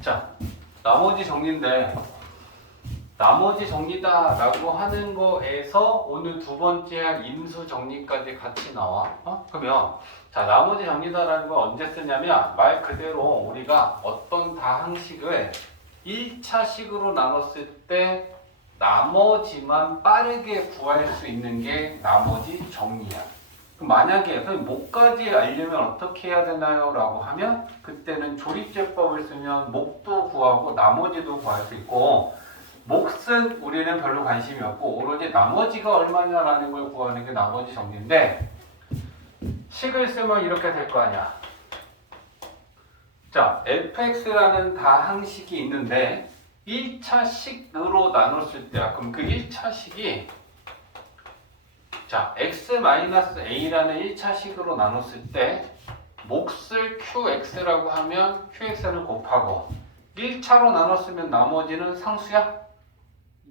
자, 나머지 정리인데 나머지 정리다라고 하는 거에서 오늘 두 번째 할 인수 정리까지 같이 나와. 그러면 자, 나머지 정리다라는 걸 언제 쓰냐면 말 그대로 우리가 어떤 다항식을 1차식으로 나눴을 때 나머지만 빠르게 구할 수 있는 게 나머지 정리야. 그럼 만약에 목까지 알려면 어떻게 해야 되나요? 라고 하면 그때는 조립제법을 쓰면 목도 구하고 나머지도 구할 수 있고, 몫은 우리는 별로 관심이 없고 오로지 나머지가 얼마냐라는 걸 구하는 게 나머지 정리인데, 식을 쓰면 이렇게 될 거 아니야. 자, fx라는 다항식이 있는데 1차식으로 나눴을 때야. 그럼 그 1차식이 자, x-a라는 1차식으로 나눴을 때 몫을 qx라고 하면 qx는 곱하고 1차로 나눴으면 나머지는 상수야?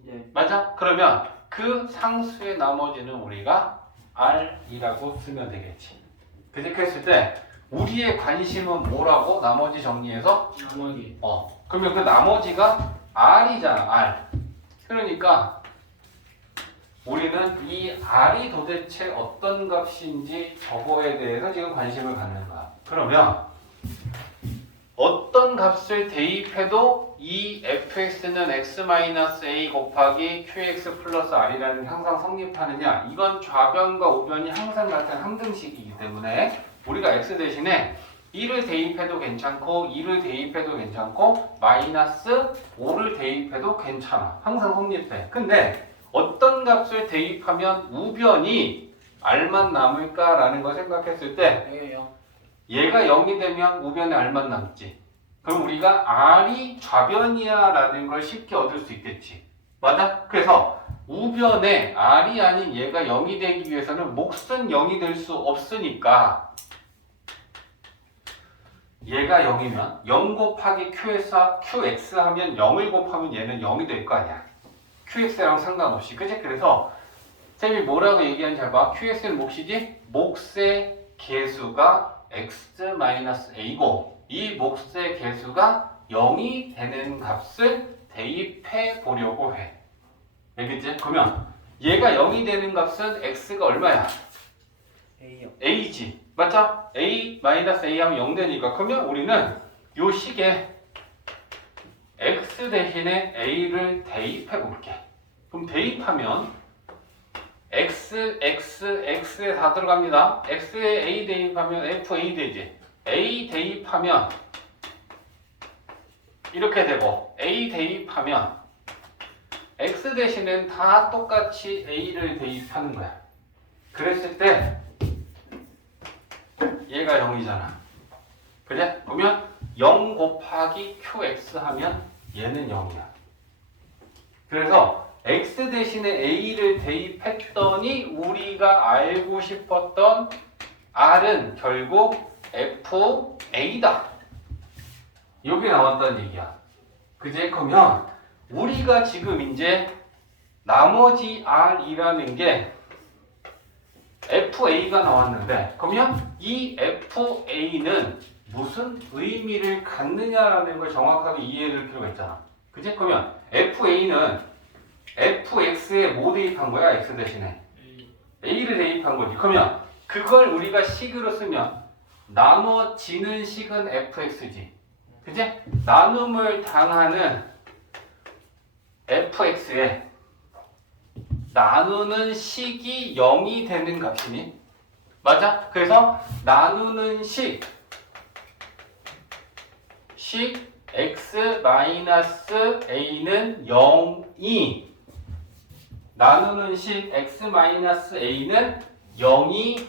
예. 맞아? 그러면 그 상수의 나머지는 우리가 r이라고 쓰면 되겠지. 그렇게 했을 때 우리의 관심은 뭐라고? 나머지 정리해서? 나머지. 그러면 그 나머지가 r이잖아, r. 그러니까 우리는 이 r이 도대체 어떤 값인지 저거에 대해서 지금 관심을 갖는 거야. 그러면 어떤 값을 대입해도 이 fx는 x-a 곱하기 qx 플러스 r이라는 게 항상 성립하느냐? 이건 좌변과 우변이 항상 같은 항등식이기 때문에 우리가 x 대신에 1을 대입해도 괜찮고 2를 대입해도 괜찮고 마이너스 5를 대입해도 괜찮아. 항상 성립해. 근데 어떤 값을 대입하면 우변이 r만 남을까라는 걸 생각했을 때 예요. 얘가 0이 되면 우변에 r만 남지. 그럼 우리가 r이 좌변이야 라는 걸 쉽게 얻을 수 있겠지. 맞아? 그래서 우변에 r이 아닌 얘가 0이 되기 위해서는 몫은 0이 될 수 없으니까 얘가 0이면 0 곱하기 qx 하면 0을 곱하면 얘는 0이 될 거 아니야. qx랑 상관없이. 그치? 그래서 쌤이 뭐라고 얘기하는지 잘 봐. qx는 몫이지? 몫의 개수가 x-a고 이 몫의 개수가 0이 되는 값을 대입해 보려고 해. 알겠지? 그러면 얘가 0이 되는 값은 x가 얼마야? A요. a지. 맞죠? a-a 하면 0 되니까. 그러면 우리는 요 식에 x 대신에 a를 대입해 볼게. 그럼 대입하면 x에 다 들어갑니다. x에 a 대입하면 fa 되지. a 대입하면 이렇게 되고 a 대입하면 x 대신엔 다 똑같이 a를 대입하는 거야. 그랬을 때 얘가 0이잖아. 그래? 그러면 0 곱하기 qx 하면 얘는 0이야. 그래서 x 대신에 a를 대입했더니 우리가 알고 싶었던 r은 결국 fa다. 여기 나왔다는 얘기야. 그제? 그러면 우리가 지금 이제 나머지 r이라는 게 fa가 나왔는데, 그러면 이 fa는 무슨 의미를 갖느냐라는 걸 정확하게 이해할 필요가 있잖아. 그치? 그러면 fa는 fx에 뭐 대입한 거야? x 대신에 a를 대입한 거지. 그러면 그걸 우리가 식으로 쓰면 나눠지는 식은 fx지. 그치? 나눔을 당하는 fx에 나누는 식이 0이 되는 값이니? 맞아? 그래서 나누는 식 x-a는 0이 나누는 식 x-a는 0이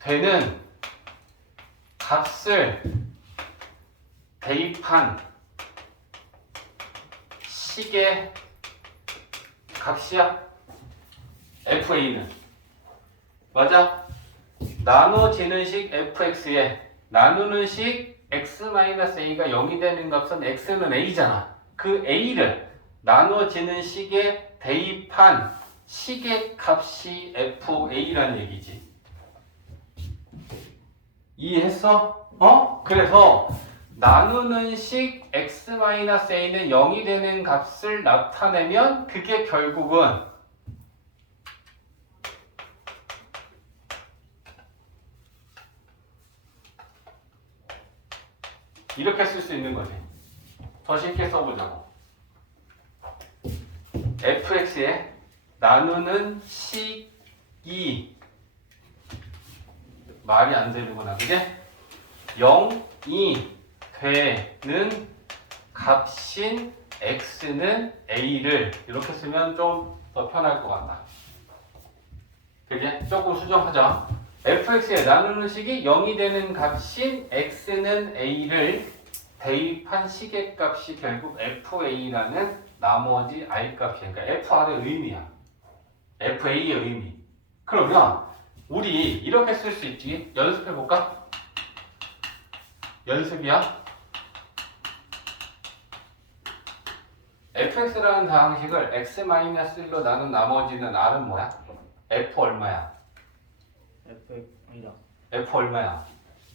되는 값을 대입한 식의 값이야. fa는. 맞아? 나눠지는 식 fx에 나누는 식 x-a가 0이 되는 값은 x는 a잖아. 그 a를 나눠지는 식에 대입한 식의 값이 fa라는 얘기지. 이해했어? 그래서 나누는 식 x-a는 0이 되는 값을 나타내면 그게 결국은 이렇게 쓸 수 있는 거지. 더 쉽게 써보자고. fx에 나누는 식이 말이 안 되는구나. 그게 0이 되는 값인 x는 a를 이렇게 쓰면 좀 더 편할 것 같다. 그게 조금 수정하자. fx에 나누는 식이 0이 되는 값인 x는 a를 대입한 식의 값이 결국 fa라는 나머지 r 값이야. 그러니까 fr의 의미야. fa의 의미. 그러면 우리 이렇게 쓸 수 있지. 연습해 볼까? 연습이야. fx라는 다항식을 x-1로 나눈 나머지는 r은 뭐야? f 얼마야? F 아니다. f 얼마야?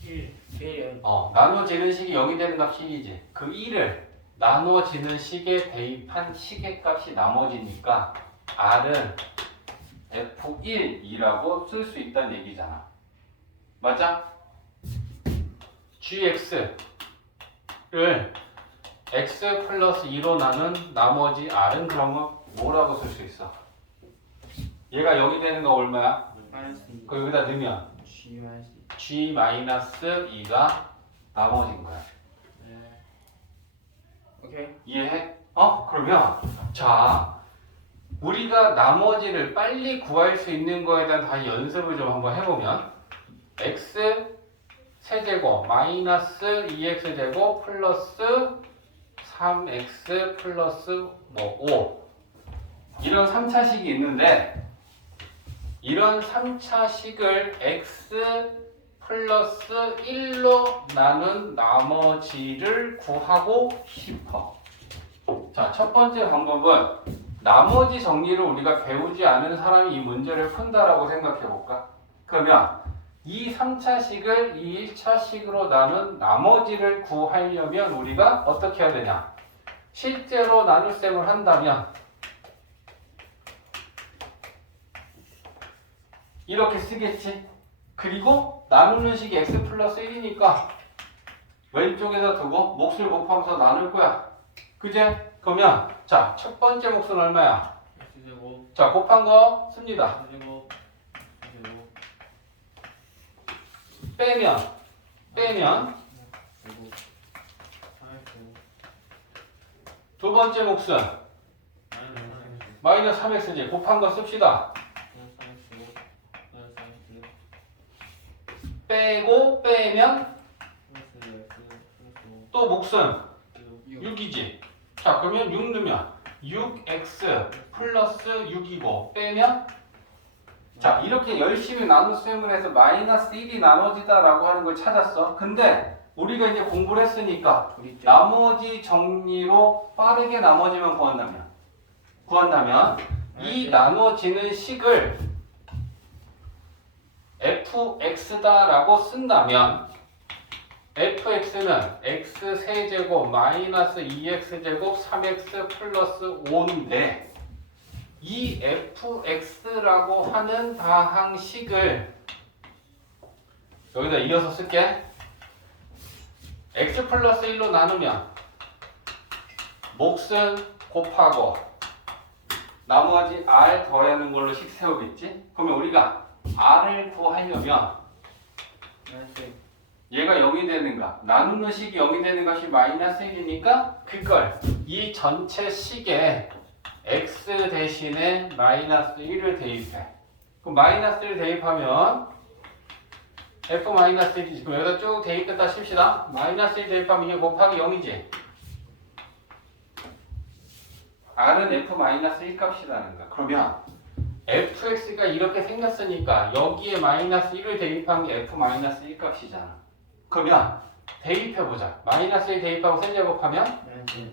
1 나눠지는 식이 0이 되는 값이 1이지. 그 1을 나눠지는 식에 대입한 식의 값이 나머지니까 r은 f1이라고 쓸 수 있다는 얘기잖아. 맞아? gx를 x 플러스 2로 나눈 나머지 r은 그러면 뭐라고 쓸 수 있어? 얘가 0이 되는 거 얼마야? 마이너스 2 그 여기다 넣으면 G 마이너스 2 g 마이너스 2가 나머지인 거야. 네. 오케이. 이해해? 그러면 자 우리가 나머지를 빨리 구할 수 있는 거에 대한 다시 연습을 좀 한번 해보면 x 세제곱 마이너스 2x 제곱 플러스 3x 플러스 5 이런 3차식이 있는데 이런 3차식을 x 플러스 1로 나눈 나머지를 구하고 싶어. 자, 첫 번째 방법은 나머지 정리를 우리가 배우지 않은 사람이 이 문제를 푼다라고 생각해 볼까? 그러면 이 3차식을 이 1차식으로 나눈 나머지를 구하려면 우리가 어떻게 해야 되냐? 실제로 나눗셈을 한다면 이렇게 쓰겠지? 그리고 나누는 식이 x 플러스 1이니까 왼쪽에다 두고 몫을 곱하면서 나눌 거야. 그제? 그러면 자, 첫 번째 몫은 얼마야? X제곱 자, 곱한 거 씁니다. X제곱 X제곱 빼면 제곱 3X 두 번째 몫은 마이너스 3x지. 곱한 거 씁시다. 빼고 빼면 또 몫은 6이지. 자, 그러면 6 넣으면 6x 플러스 6이고 빼면 자, 이렇게 열심히 나눗셈을 해서 마이너스 1이 나눠지다라고 하는 걸 찾았어. 근데 우리가 이제 공부를 했으니까 나머지 정리로 빠르게 나머지만 구한다면 이 나눠지는 식을 fx다라고 쓴다면 fx는 x 세제곱 마이너스 2x제곱 3x 플러스 5인데 이 fx라고 하는 다항식을 여기다 이어서 쓸게. x 플러스 1로 나누면 몫은 곱하고 나머지 r 더하는 걸로 식 세우겠지? 그러면 우리가 r을 구하려면 얘가 0이 되는가? 나누는 식이 0이 되는 것이 마이너스 1이니까 그걸 이 전체 식에 x 대신에 마이너스 1을 대입해. 그럼 마이너스 1을 대입하면 f 마이너스 1이지. 그럼 여기다 쭉 대입했다 칩시다. 마이너스 1 대입하면 이게 곱하기 0이지. r은 f 마이너스 1 값이라는 거야. 그러면 fx가 이렇게 생겼으니까 여기에 마이너스 1을 대입한 게 f 마이너스 1 값이잖아. 그러면 대입해보자. 마이너스 1 대입하고 세제곱하면 마이너스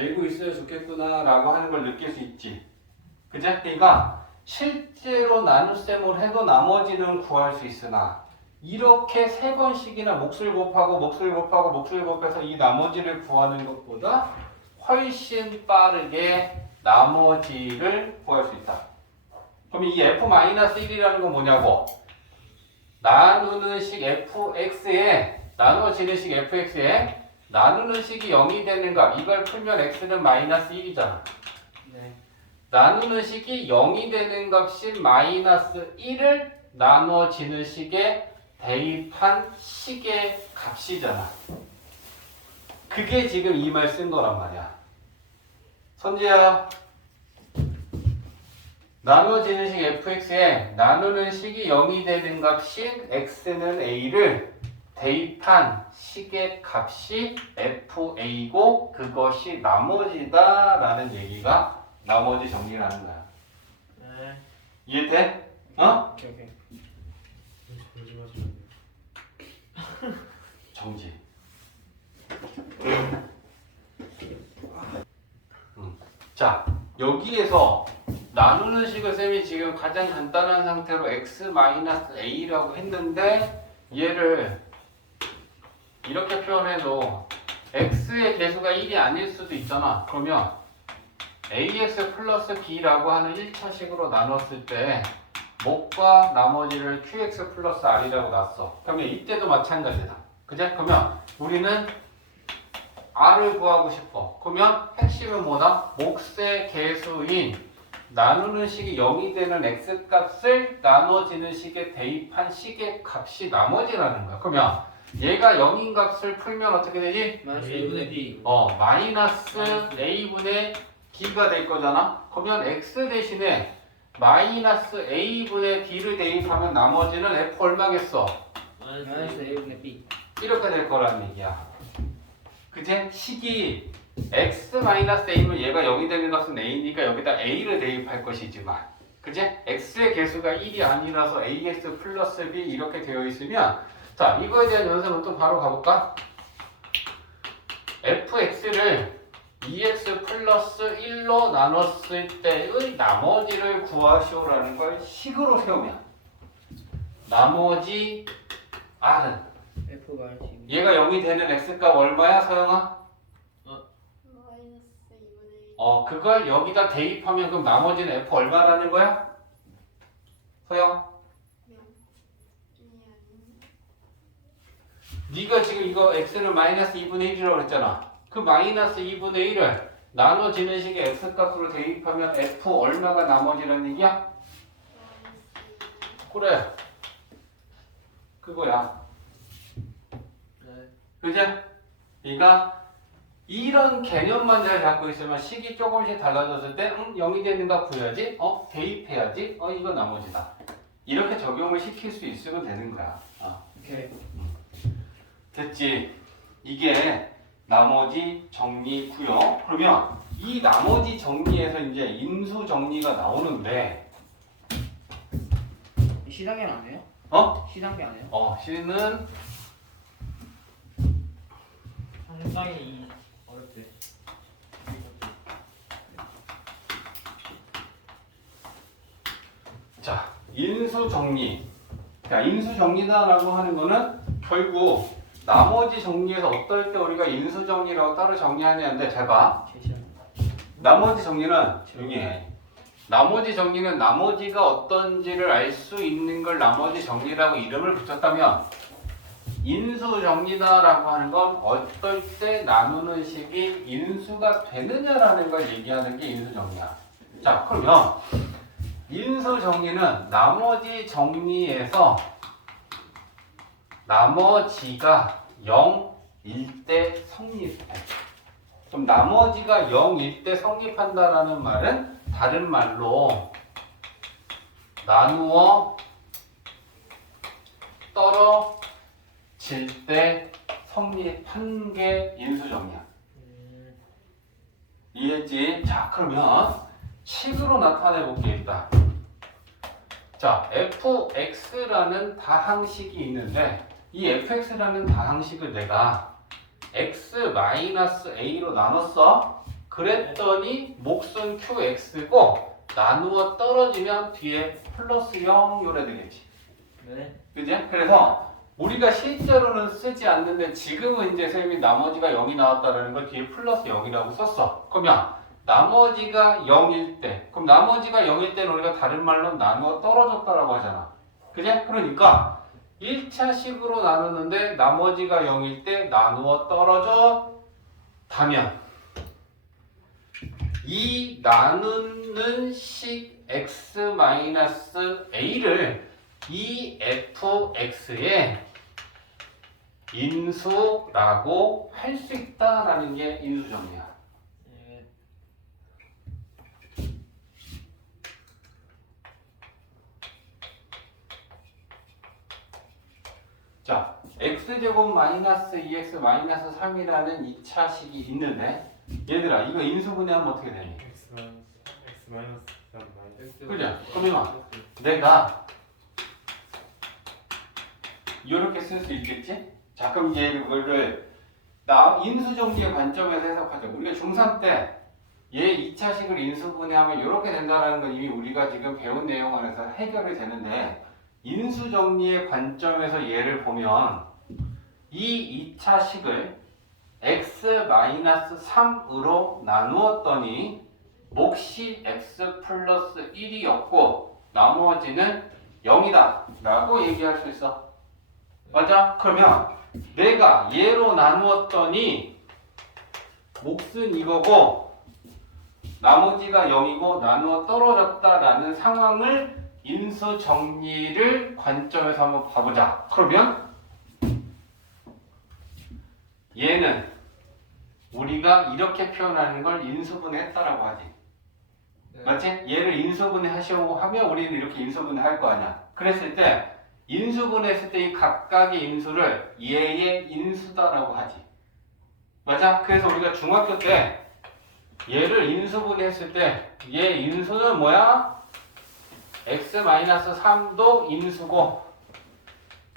알고 있어야 좋겠구나 라고 하는 걸 느낄 수 있지. 그죠? 그러니까 실제로 나눗셈을 해도 나머지는 구할 수 있으나 이렇게 세 번씩이나 몫을 곱하고 몫을 곱하고 몫을 곱해서 이 나머지를 구하는 것보다 훨씬 빠르게 나머지를 구할 수 있다. 그럼 이 f-1이라는 건 뭐냐고? 나누는 식 fx에 나누어지는 식 fx에 나누는 식이 0이 되는 값 이걸 풀면 x는 마이너스 1이잖아. 네. 나누는 식이 0이 되는 값인 마이너스 1을 나누어지는 식에 대입한 식의 값이잖아. 그게 지금 이 말 쓴 거란 말이야. 선지야, 나누어지는 식 fx에 나누는 식이 0이 되는 값인 x는 a를 대입한 식의 값이 fa고 그것이 나머지다 라는 얘기가 나머지 정리라는 거야. 네. 이해돼? 어? 오케이. 정지. 자, 여기에서 나누는 식을 쌤이 지금 가장 간단한 상태로 x-a라고 했는데 얘를 이렇게 표현해도 x의 개수가 1이 아닐 수도 있잖아. 그러면 ax 플러스 b라고 하는 1차식으로 나눴을 때 몫과 나머지를 qx 플러스 r이라고 놨어. 그러면 이때도 마찬가지다. 그죠? 그러면 우리는 r을 구하고 싶어. 그러면 핵심은 뭐다? 몫의 개수인 나누는 식이 0이 되는 x값을 나눠지는 식에 대입한 식의 값이 나머지라는 거야. 그러면 얘가 0인 값을 풀면 어떻게 되지? 마이너스 a분의 b. 마이너스 a분의 b가 될 거잖아. 그러면 x 대신에 마이너스 a분의 b를 대입하면 나머지는 f 얼마겠어? 마이너스 a분의 b. 이렇게 될 거라는 얘기야. 그치? 식이 x-a면 얘가 0이 되는 것은 a니까 여기다 a를 대입할 것이지만 그치? x의 개수가 1이 아니라서 ax 플러스 b 이렇게 되어 있으면 자 이거에 대한 연습은 또 바로 가볼까? fx를 2x 플러스 1로 나눴을 때의 나머지를 구하시오라는 걸 식으로 세우면 나머지 r은 f 마이너스 2. 얘가 0이 되는 x값 얼마야 서영아? 마이너스 2분의 1. 그걸 여기다 대입하면 그럼 나머지는 f 얼마라는 거야? 서영? 0이 아닌. 네가 지금 이거 x는 마이너스 2분의 1이라고 했잖아. 그 마이너스 2분의 1을 나눠지는 식의 x값으로 대입하면 f 얼마가 나머지라는 얘기야? 마이너스 그래. 그거야. 네. 그죠? 그러니까 이런 개념만 잘 갖고 있으면 식이 조금씩 달라졌을 때 0이 되는가 구해야지. 대입해야지. 이거 나머지다. 이렇게 적용을 시킬 수 있으면 되는 거야. 오케이. 됐지? 이게 나머지 정리고요. 그러면 이 나머지 정리에서 이제 인수 정리가 나오는데 시단계 안 해요? 시단계 안 해요? C는 상당히 어렵대. 자, 인수 정리. 자, 인수 정리다라고 하는 거는 결국 나머지 정리에서 어떨 때 우리가 인수 정리라고 따로 정리하냐는데 잘 봐. 제시한. 나머지 정리는 조용히 해. 나머지 정리는 나머지가 어떤지를 알 수 있는 걸 나머지 정리라고 이름을 붙였다면 인수 정리다라고 하는 건 어떨 때 나누는 식이 인수가 되느냐라는 걸 얘기하는 게 인수 정리야. 자, 그러면 인수 정리는 나머지 정리에서 나머지가 0일 때 성립해. 그럼 나머지가 0일 때 성립한다라는 말은 다른 말로 나누어 떨어질 때 성립한 게 인수정리야. 이해했지? 자, 그러면 식으로 나타내 볼게 일단. 자, fx라는 다항식이 있는데 이 fx라는 다항식을 내가 x-a로 나눴어. 그랬더니 몫은 qx고 나누어 떨어지면 뒤에 플러스 0 요래 되겠지. 네. 그지? 그래서 우리가 실제로는 쓰지 않는데 지금은 이제 쌤이 나머지가 0이 나왔다는 걸 뒤에 플러스 0이라고 썼어. 그러면 나머지가 0일 때, 그럼 나머지가 0일 때는 우리가 다른 말로 나누어 떨어졌다라고 하잖아. 그지? 그러니까 1차식으로 나누는데 나머지가 0일 때 나누어 떨어졌다면 이 나누는 식 x-a를 이 fx의 인수라고 할 수 있다라는 게 인수정리야. 네. 자, x제곱 마이너스 2x 마이너스 3이라는 2차식이 있는데 얘들아 이거 인수분해하면 어떻게 되니? x 마이너스 3 마이너스 그죠? 그러면 내가 이렇게 쓸 수 있겠지? 자 그럼 이제 이거를 인수정리의 관점에서 해석하자. 우리가 중3 때 얘 2차식을 인수분해하면 이렇게 된다는 건 이미 우리가 지금 배운 내용 안에서 해결이 되는데 인수정리의 관점에서 얘를 보면 이 2차식을 x-3으로 나누었더니 몫이 x 플러스 1이었고 나머지는 0이다 라고 얘기할 수 있어. 맞아? 그러면 내가 얘로 나누었더니 몫은 이거고 나머지가 0이고 나누어 떨어졌다라는 상황을 인수 정리를 관점에서 한번 봐보자. 그러면 얘는 우리가 이렇게 표현하는 걸 인수분해했다라고 하지. 네. 맞지? 얘를 인수분해 하시려고 하면 우리는 이렇게 인수분해 할 거 아니야. 그랬을 때 인수분해했을 때 이 각각의 인수를 얘의 인수다라고 하지. 맞아? 그래서 우리가 중학교 때 얘를 인수분해했을 때 얘 인수는 뭐야? x-3도 인수고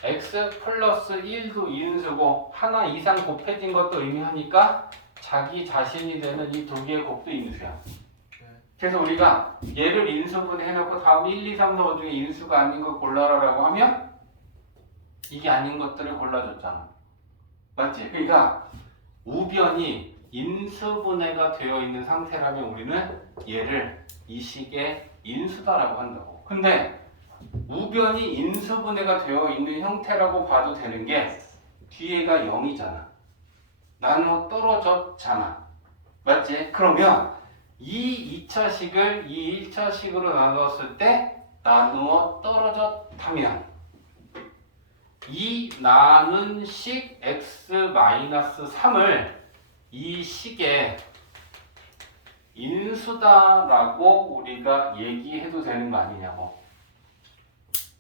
x 플러스 1도 인수고 하나 이상 곱해진 것도 의미하니까 자기 자신이 되는 이 두 개의 곱도 인수야. 그래서 우리가 얘를 인수분해 해놓고 다음 1, 2, 3, 4, 5 중에 인수가 아닌 걸 골라라라고 하면 이게 아닌 것들을 골라줬잖아. 맞지? 그러니까 우변이 인수분해가 되어 있는 상태라면 우리는 얘를 이 식의 인수다라고 한다고. 근데 우변이 인수분해가 되어 있는 형태라고 봐도 되는 게 뒤에가 0이잖아. 나누어 떨어졌잖아. 맞지? 그러면 이 2차식을 이 1차식으로 나누었을 때 나누어 떨어졌다면 이 나눈 식 x-3을 이 식의 인수다라고 우리가 얘기해도 되는 거 아니냐고.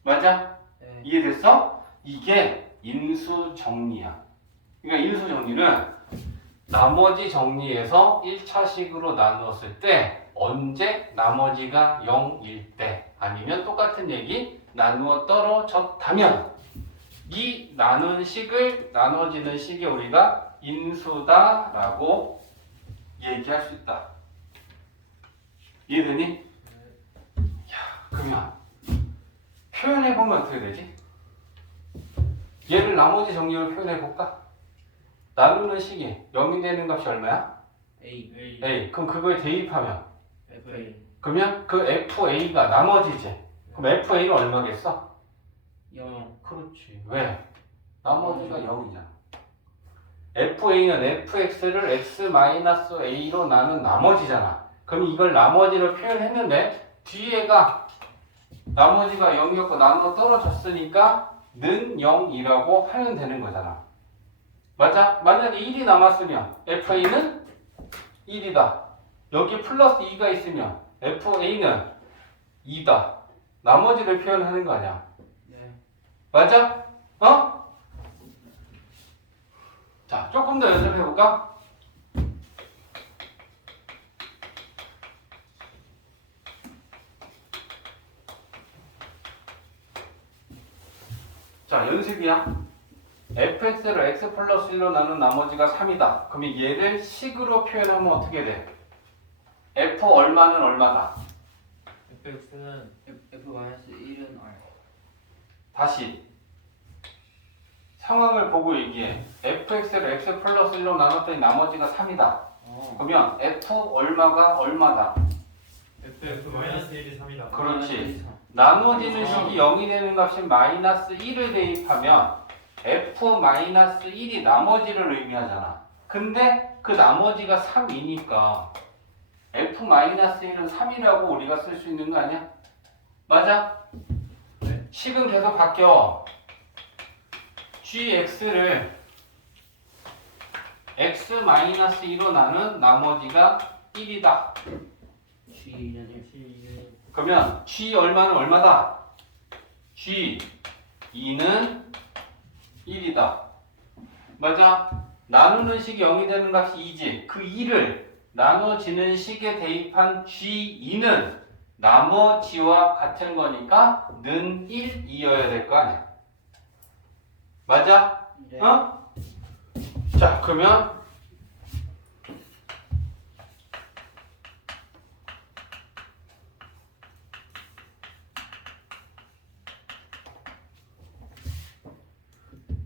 맞아? 네. 이해됐어? 이게 인수 정리야. 그러니까 인수 정리는 나머지 정리에서 1차식으로 나누었을 때 언제 나머지가 0일 때 아니면 똑같은 얘기 나누어 떨어졌다면 이 나눈 식을 나눠지는 식이 우리가 인수다라고 얘기할 수 있다. 이해되니? 야, 그러면 표현해보면 어떻게 되지? 얘를 나머지 정리로 표현해볼까? 나누는 식이 0이 되는 값이 얼마야? A. A. 그럼 그거에 대입하면 FA. 그러면 그 FA가 나머지지. 그럼 FA는 얼마겠어? 0. 그렇지. 왜? 나머지가 0이잖아. FA는 FX를 X-A로 나눈 나머지잖아. 그럼 이걸 나머지로 표현했는데 뒤에가 나머지가 0이었고 나누어 떨어졌으니까 는 0이라고 하면 되는 거잖아. 맞아? 만약에 1이 남았으면 FA는 1이다. 여기 플러스 2가 있으면 FA는 2다. 나머지를 표현하는 거 아니야. 네. 맞아? 어? 자, 조금 더 연습해볼까? 자, 연습이야. fx를 x 플러스 1로 나눈 나머지가 3이다. 그러면 얘를 식으로 표현하면 어떻게 돼? f 얼마는 얼마다? fx는 F 마이너스 1은 R. 다시 상황을 보고 얘기해. fx를 x 플러스 1로 나눴더니 나머지가 3이다. 그러면 f 얼마가 얼마다? f 마이너스 1이 3이다. 그렇지. 나누어지는 식이 0이 되는 값인 마이너스 1을 대입하면 f 마이너스 1이 나머지를 의미하잖아. 근데 그 나머지가 3이니까 f 마이너스 1은 3이라고 우리가 쓸 수 있는 거 아니야? 맞아? 네. 식은 계속 바뀌어. gx를 x 마이너스 2로 나눈 나머지가 1이다. G는 1. 그러면 g 얼마는 얼마다? g 2는 1이다. 맞아? 나누는 식이 0이 되는 값이 2지. 그 2를 나눠지는 식에 대입한 g2는 나머지와 같은 거니까 는 1이어야 될 거 아니야. 맞아? 네. 어? 자, 그러면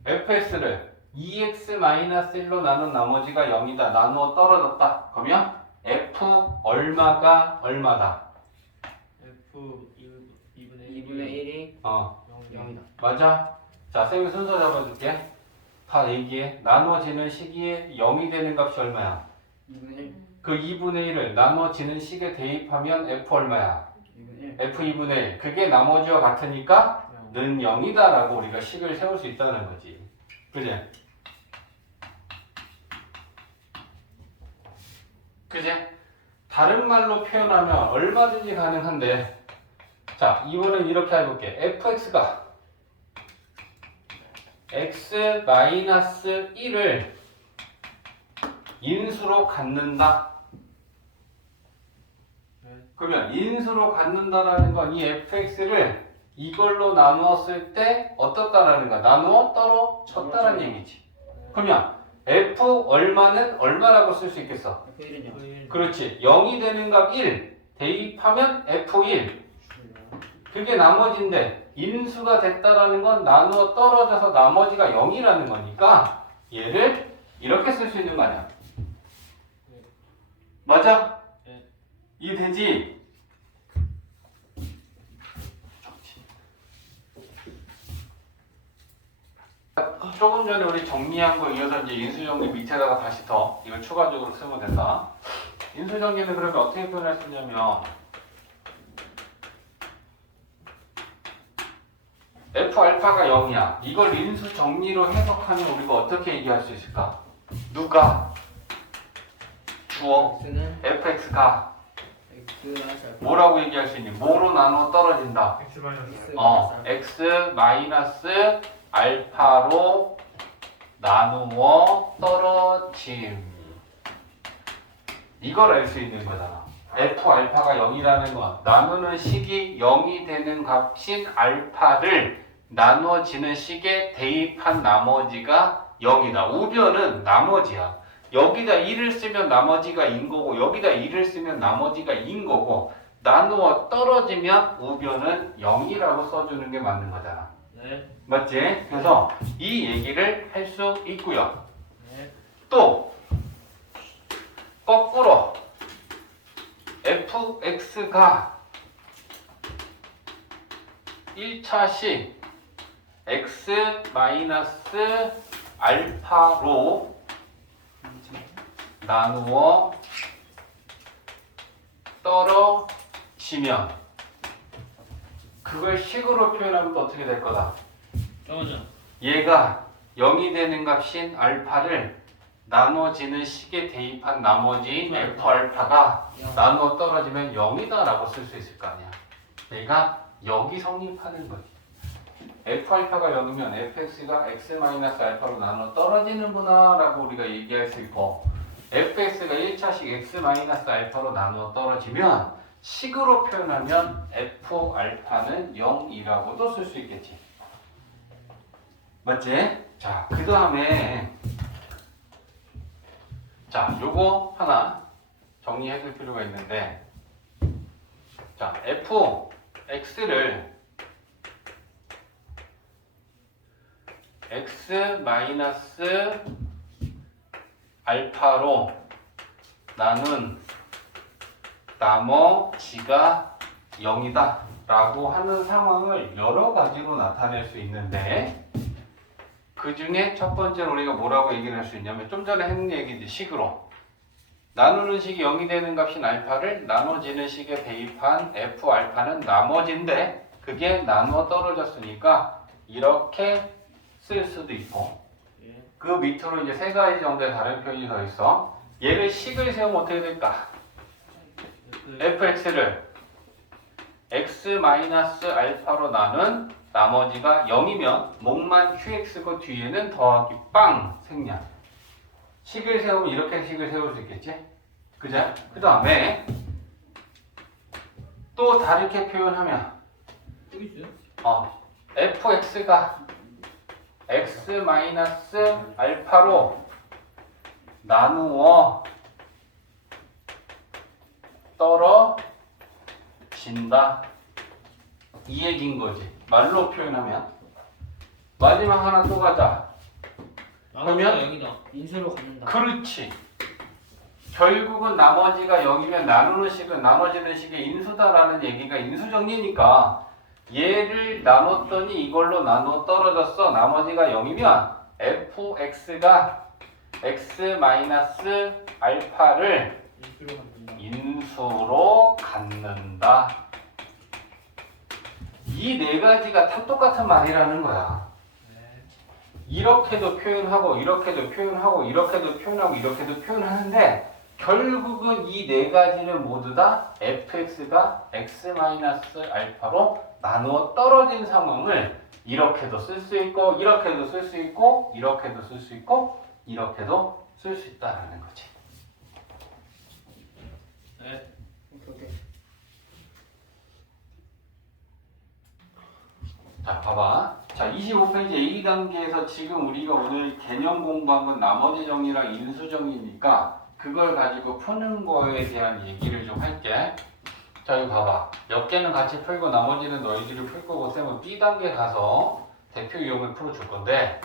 fx를 2x-1로 나눈 나머지가 0이다. 나누어 떨어졌다. 그러면 f 얼마가 얼마다? f 2분의 2분의 1이 어, 0이다. 맞아? 자, 쌤이 순서 잡아줄게. 다 얘기해. 나눠지는 식이 0이 되는 값이 얼마야? 2분의 1. 그 2분의 1을 나눠지는 식에 대입하면 f 얼마야? 2분의 1. f 2분의 1. 그게 나머지와 같으니까 는 0이다 라고 우리가 식을 세울 수 있다는 거지. 그지? 그지? 다른 말로 표현하면 얼마든지 가능한데, 자, 이번엔 이렇게 해볼게. fx가 x-1을 인수로 갖는다. 그러면 인수로 갖는다라는 건 이 fx를 이걸로 나누었을 때 어떻다라는 거야? 나누어 떨어졌다라는 얘기지. 그러면 f 얼마는 얼마라고 쓸 수 있겠어? F1은요. 그렇지. 0이 되는 값 1 대입하면 f1. 그게 나머지인데 인수가 됐다라는 건 나누어 떨어져서 나머지가 0이라는 거니까 얘를 이렇게 쓸 수 있는 거 아니야? 맞아? 네. 이해되지? 조금 전에 우리 정리한 거 이어서 이제 인수정리 밑에다가 다시 더 이걸 추가적으로 쓰면 된다. 인수정리는 그러면 어떻게 표현할 수 있냐면 f 알파가 0이야. 이걸 인수정리로 해석하면 우리가 어떻게 얘기할 수 있을까? 누가? 주어 X는 fx가 X 마이너스 뭐라고 얘기할 수 있니? 뭐로 나눠 떨어진다? x 마이너스 x 마이너스 알파로 나누어 떨어짐. 이걸 알 수 있는 거잖아. f 알파가 0이라는 건 나누는 식이 0이 되는 값인 알파를 나눠지는 식에 대입한 나머지가 0이다. 우변은 나머지야. 여기다 1을 쓰면 나머지가 인 거고 여기다 1을 쓰면 나머지가 인 거고 나누어 떨어지면 우변은 0이라고 써주는 게 맞는 거잖아. 네. 맞지? 그래서 이 얘기를 할 수 있고요. 네. 또 거꾸로 fx가 1차식 x 마이너스 알파로 나누어 떨어지면 그걸 식으로 표현하면 또 어떻게 될 거다? 떨어져. 얘가 0이 되는 값인 알파를 나눠지는 식에 대입한 나머지인 f 알파가 나누어 떨어지면 0이다 라고 쓸 수 있을 거 아니야. 얘가 여기 성립하는 거지. f 알파가 0이면 fx가 x-알파로 나눠 떨어지는구나 라고 우리가 얘기할 수 있고 fx가 1차식 x-알파로 나누어 떨어지면 식으로 표현하면 f 알파는 0이라고도 쓸 수 있겠지. 맞지? 자, 그 다음에 자, 요거 하나 정리해 줄 필요가 있는데, 자, fx를 x 마이너스 알파로 나눈 나머지가 0이다 라고 하는 상황을 여러 가지로 나타낼 수 있는데, 그 중에 첫 번째로 우리가 뭐라고 얘기를 할 수 있냐면, 좀 전에 했는 얘기지, 식으로 나누는 식이 0이 되는 값인 알파를 나눠지는 식에 대입한 f 알파는 나머지인데, 그게 나누어 떨어졌으니까 이렇게 쓸 수도 있고, 예. 그 밑으로 이제 세 가지 정도의 다른 표현이 더 있어. 얘를 식을 세우면 어떻게 될까? fx를 x 마이너스 알파로 나눈 나머지가 0이면 목만 qx고 뒤에는 더하기 빵 생략. 식을 세우면 이렇게 식을 세울 수 있겠지? 그죠? 그 다음에 또 다르게 표현하면 또 있어요? fx가 x 마이너스 알파로 나누어 떨어진다, 이 얘기인 거지. 말로 표현하면. 마지막 하나 또 가자. 그러면? 여기다 인수로 갖는다. 그렇지. 결국은 나머지가 0이면 나누는 식은 나눠지는 식의 인수다라는 얘기가 인수정리니까, 얘를 나눴더니 이걸로 나누어 떨어졌어. 나머지가 0이면 fx가 x 마이너스 알파를 인수로 갖는다. 인수로 갖는다. 이 네 가지가 다 똑같은 말이라는 거야. 이렇게도 표현하고 이렇게도 표현하고 이렇게도 표현하고 이렇게도 표현하는데, 결국은 이 네 가지는 모두 다 fx가 x 마이너스 알파로 나누어 떨어진 상황을 이렇게도 쓸 수 있고 이렇게도 쓸 수 있고 이렇게도 쓸 수 있고 이렇게도 쓸 수 있다라는 거지. 네. 오케이. 자, 봐봐. 자, 25페이지 A단계에서 지금 우리가 오늘 개념 공부한 건 나머지 정리랑 인수 정리니까 그걸 가지고 푸는 거에 대한 얘기를 좀 할게. 자, 여기 봐봐. 몇 개는 같이 풀고 나머지는 너희들이 풀 거고, 쌤은 B단계 가서 대표 유형을 풀어줄 건데,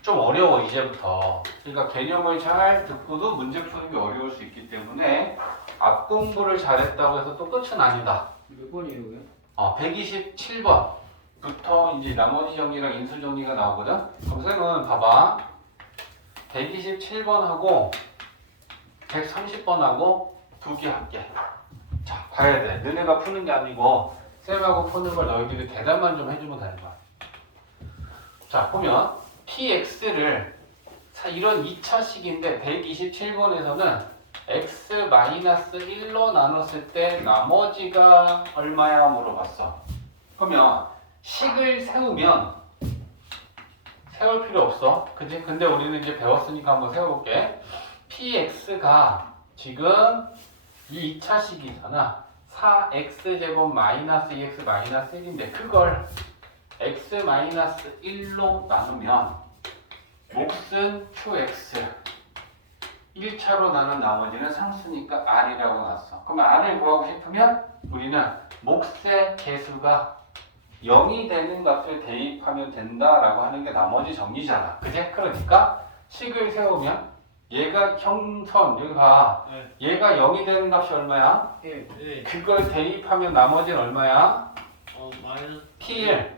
좀 어려워, 이제부터. 그러니까 개념을 잘 듣고도 문제 푸는 게 어려울 수 있기 때문에 앞 공부를 잘했다고 해서 또 끝은 아니다. 몇 번이에요, 이게? 127번부터 이제 나머지 정리랑 인수 정리가 나오거든? 그럼 쌤은 봐봐. 127번하고 130번하고 두 개 할게. 자, 봐야 돼. 너네가 푸는 게 아니고 쌤하고 푸는 걸 너희들이 대답만 좀 해주면 되는 거야. 자, 보면 px를 이런 2차식인데 127번에서는 x-1로 나눴을 때 나머지가 얼마야 물어봤어. 그러면 식을 세우면 세울 필요 없어. 그치? 근데 우리는 이제 배웠으니까 한번 세워볼게. px가 지금 이 2차식이잖아. 4x제곱 마이너스 2x 마이너스 1인데 그걸 x 마이너스 1로 나누면 몫은 qx 1차로 나눈 나머지는 상수니까 r이라고 놨어. 그럼 r을 구하고 싶으면 우리는 몫의 개수가 0이 되는 값을 대입하면 된다라고 하는 게 나머지 정리잖아. 그지? 그러니까 식을 세우면 얘가 형선, 여기 봐. 네. 얘가 0이 되는 값이 얼마야? 1. 네. 그걸 대입하면 나머지는 얼마야? 마이너스 P1.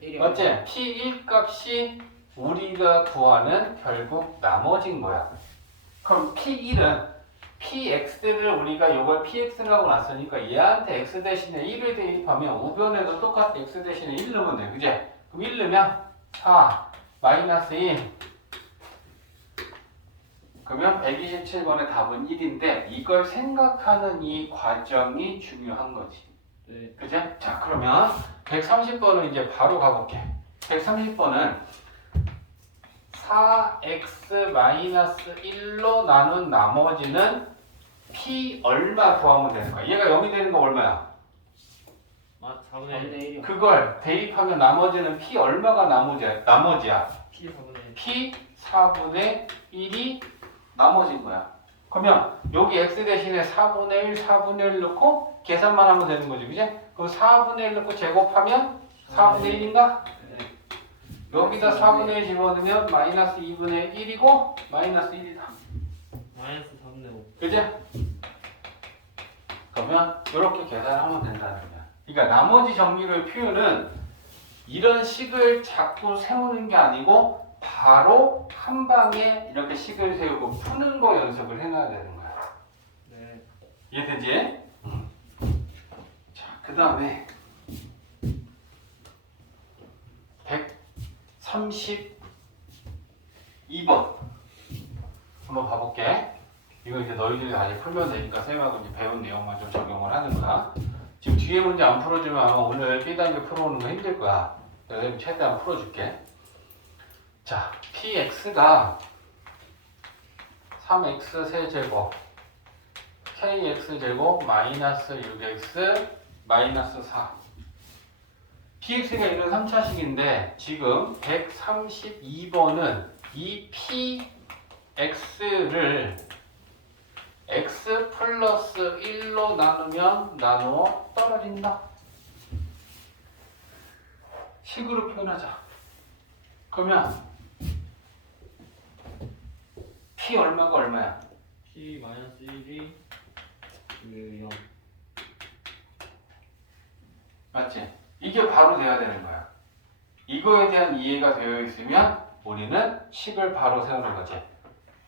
1이 맞지? P1 값이 우리가 구하는 결국 나머지인 거야. 그럼 P1은 PX를 우리가 요걸 PX라고 놨으니까 얘한테 X 대신에 1을 대입하면 우변에도 똑같이 X 대신에 1 넣으면 돼. 그지? 그럼 1 넣으면 4 마이너스 1. 그러면 127번의 답은 1인데 이걸 생각하는 이 과정이 중요한 거지. 네. 그치? 자, 그러면 130번은 이제 바로 가볼게. 130번은 4x-1로 나눈 나머지는 p 얼마 구하면 되는 거야. 얘가 0이 되는 거 얼마야? 4분의 1. 그걸 대입하면 나머지는 p 얼마가 나머지야? P 4분의 1. p 4분의 1이 나머지인 거야. 그러면 여기 x 대신에 4분의 1, 4분의 1 넣고 계산만 하면 되는 거지, 그지? 그럼 4분의 1 넣고 제곱하면 4분의 1인가? 여기다 4분의 1 집어넣으면 마이너스 2분의 1이고 마이너스 1이다. 마이너스 3분의 5. 그지? 그러면 이렇게 계산하면 된다는 거야. 그러니까 나머지 정리를 표현은 이런 식을 자꾸 세우는 게 아니고 바로 한 방에 이렇게 식을 세우고 푸는 거 연습을 해놔야 되는 거야. 네. 이해되지? 자, 그 다음에 132번 한번 봐볼게. 이거 이제 너희들이 다시 풀면 되니까 쌤하고 이제 배운 내용만 좀 적용을 하는 거야. 지금 뒤에 문제 안 풀어주면 아마 오늘 B단계 풀어오는 거 힘들 거야. 그래서 최대한 풀어줄게. 자, px가 3x 세제곱 kx 제곱 마이너스 6x 마이너스 4. px가 이런 3차식인데 지금 132번은 이 px를 x 플러스 1로 나누면 나누어 떨어진다. 식으로 표현하자. 그러면 p 얼마가 얼마야? P 마이너스 1이 0. 맞지? 이게 바로 돼야 되는 거야. 이거에 대한 이해가 되어 있으면 우리는 식을 바로 세우는 거지.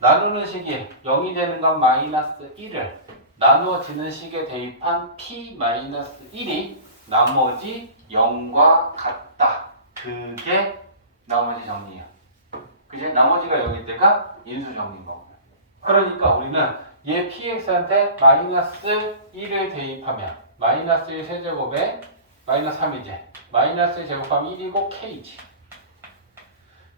나누는 식이 0이 되는 건 마이너스 1을 나누어지는 식에 대입한 p 마이너스 1이 나머지 0과 같다. 그게 나머지 정리야. 그치? 나머지가 0일 때가 인수 정리인 거고. 그러니까 우리는 얘 px한테 마이너스 1을 대입하면 마이너스 1 세제곱에 마이너스 3이지. 마이너스 1 제곱하면 1이고 k지.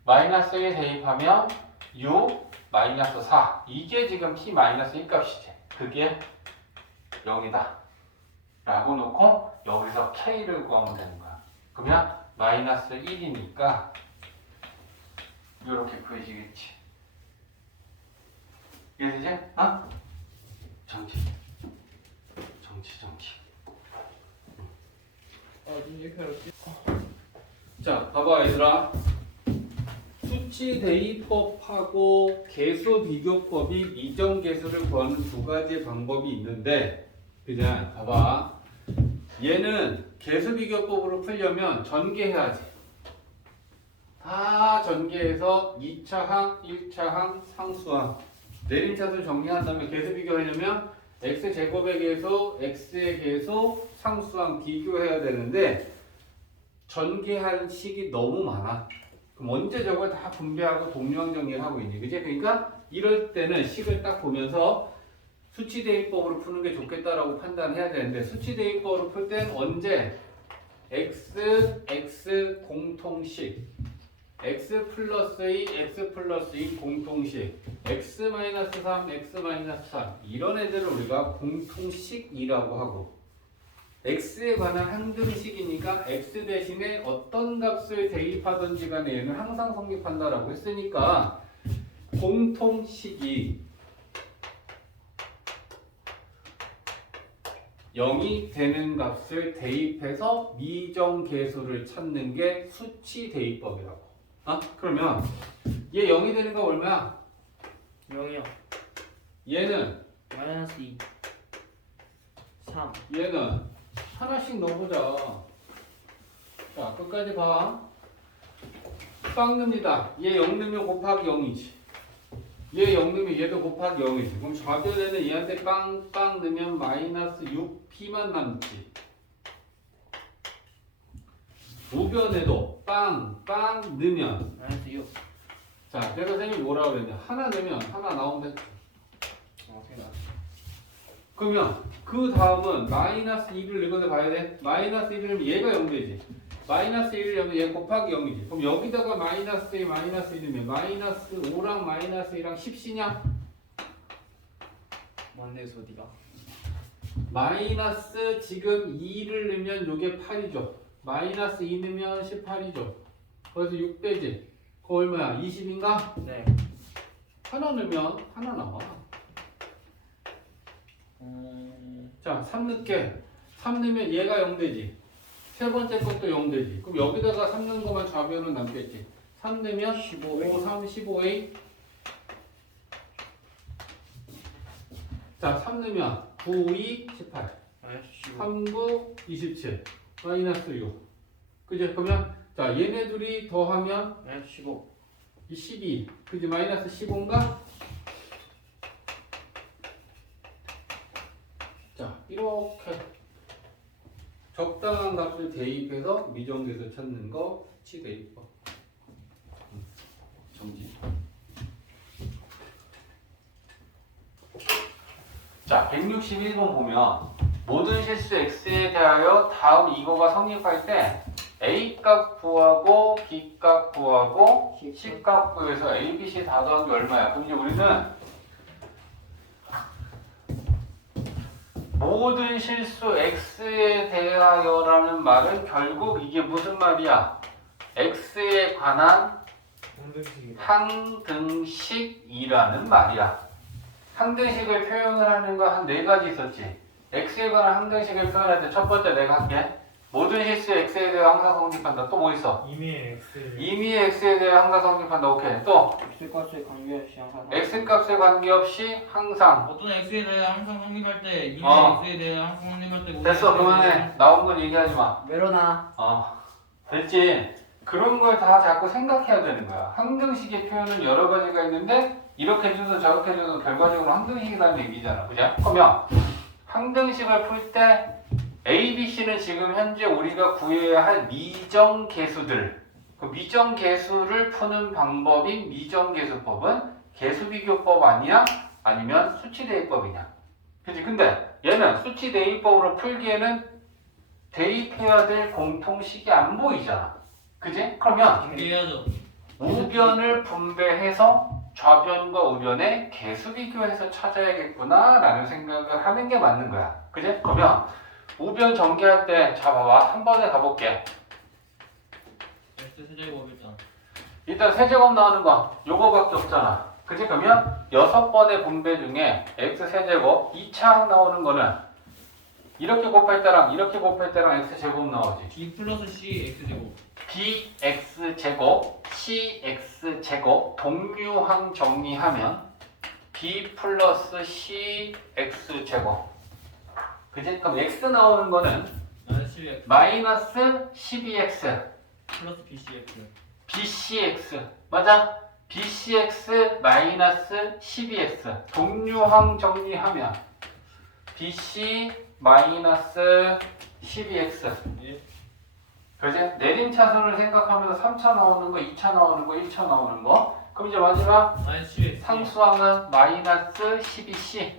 마이너스 1 대입하면 6 마이너스 4. 이게 지금 p 마이너스 1 값이지. 그게 0이다. 라고 놓고 여기서 k를 구하면 되는 거야. 그러면 마이너스 1이니까 이렇게 보이시겠지. 이해되지? 어? 정치. 이렇게 할게. 자, 봐봐 얘들아. 수치 대입법하고 개수 비교법이 미정 개수를 구하는 두 가지 방법이 있는데, 그냥 봐봐. 얘는 개수 비교법으로 풀려면 전개해야지. 다 전개해서 2차항, 1차항, 상수항 내림차수 정리한 다음에 개수 비교하려면 x제곱의 개수, x의 개수, 상수항 비교해야 되는데 전개할 식이 너무 많아. 그럼 언제 저걸 다 분배하고 동류항 정리를 하고 있니? 그치? 그러니까 이럴 때는 식을 딱 보면서 수치 대입법으로 푸는 게 좋겠다라고 판단해야 되는데 수치 대입법으로 풀 땐 언제 x 공통식 x 플러스 2, x 플러스 2 공통식 x 마이너스 3, x 마이너스 3 이런 애들을 우리가 공통식이라고 하고 x에 관한 항등식이니까 x 대신에 어떤 값을 대입하든지 간에 얘는 항상 성립한다라고 했으니까 공통식이 0이 되는 값을 대입해서 미정계수를 찾는 게 수치 대입법이라고. 그러면 얘 0이 되는 거 얼마야? 0이요. 얘는 마이너스 2 3 얘는 하나씩 넣어보자. 자, 끝까지 봐. 빵 넣습니다. 얘 0 넣으면 곱하기 0이지. 얘 0 넣으면 얘도 곱하기 0이지. 그럼 좌변에는 얘한테 빵빵 넣으면 마이너스 6p만 남지. 우변에도 빵빵 넣으면 마이너스 6 자, 그래서 선생님이 뭐라고 그랬냐. 하나 넣으면 하나 나오면 돼. 그러면 그 다음은 마이너스 2를 이거를 봐야 돼. 마이너스 1을 넣으면 얘가 0 되지. 마이너스 1을 넣으면 얘 곱하기 0이지. 그럼 여기다가 마이너스 1, 마이너스 1이면 마이너스 5랑 마이너스 1랑 10이냐? 맞네 소디가. 마이너스 지금 2를 넣으면 요게 8이죠. 마이너스 2 넣으면 18이죠. 그래서 6 빼지. 그거 얼마야? 20인가? 네. 하나 넣으면 하나 나와. 자, 3 넣게. 3 넣으면 얘가 0 되지. 세 번째 것도 0 되지. 그럼 여기다가 3 넣은 것만 좌변은 남겠지. 3 넣으면 5, 3, 15A. 자, 3 넣으면 9, 2, 18. 마이너스 15. 3, 9, 27. 마이너스 6. 그지? 그러면, 자, 얘네 둘이 더하면 마이너스 15. 이 12. 그지? 마이너스 15인가? 자, 이렇게 적당한 값을 대입해서 미정계수 찾는 거 수치 대입법. 정지. 자, 161번 보면 모든 실수 x에 대하여 다음 이거가 성립할 때 a 값 구하고 b 값 구하고 c 값 구해서 a, b, c 다 더한 게 얼마야? 그럼 이제 우리는 모든 실수 x에 대하여라는 말은 결국 이게 무슨 말이야? x에 관한 항등식이라는 말이야. 항등식을 표현을 하는 거 한 4가지 있었지. x에 관한 항등식을 표현할 때 첫 번째 내가 할게. 모든 실수 x에 대해 항상 성립한다. 또 뭐 있어? 이미의 x. 임의의 x에 대해 항상 성립한다. 오케이. 또 x값에 관계없이 항상. x값에 관계없이 항상. 어떤 x에 대해 항상 성립할 때 이미의 어. x에 대해 항상 성립할 때 됐어. 그만해. 나온 건 얘기하지 마. 메로나. 됐지? 그런 걸 다 자꾸 생각해야 되는 거야. 항등식의 표현은 여러 가지가 있는데 이렇게 해줘도 저렇게 해줘도 결과적으로 항등식이라는 얘기잖아. 그죠? 그러면 항등식을 풀 때 A, B, C는 지금 현재 우리가 구해야 할 미정계수들. 그 미정계수를 푸는 방법인 미정계수법은 계수비교법 아니야? 아니면 수치대입법이냐? 그치? 근데 얘는 수치대입법으로 풀기에는 대입해야 될 공통식이 안 보이잖아. 그지? 그러면 준비해야죠. 우변을 분배해서 좌변과 우변의 계수 비교해서 찾아야겠구나 라는 생각을 하는 게 맞는 거야. 그지? 그러면 우변 전개할 때 자 봐봐. 한 번에 가볼게. x 세제곱 일단. 일단 세제곱 나오는 거 요거밖에 없잖아. 그지? 그러면 6번의 분배 중에 x 세제곱 2차 나오는 거는 이렇게 곱할 때랑 이렇게 곱할 때랑 x 제곱 나오지. b 플러스 c x 제곱. bx제곱, cx제곱 동류항 정리하면 b 플러스 cx제곱. 그지? 그럼 x 나오는 거는 마이너스 12x 마이너스 12x 플러스 bcx. bcx 맞아? bcx 마이너스 12x 동류항 정리하면 bc 마이너스 12x. 예. 그지? 내림차순을 생각하면서 3차 나오는 거, 2차 나오는 거, 1차 나오는 거. 그럼 이제 마지막 마이너스 12x. 상수항은 마이너스 12c.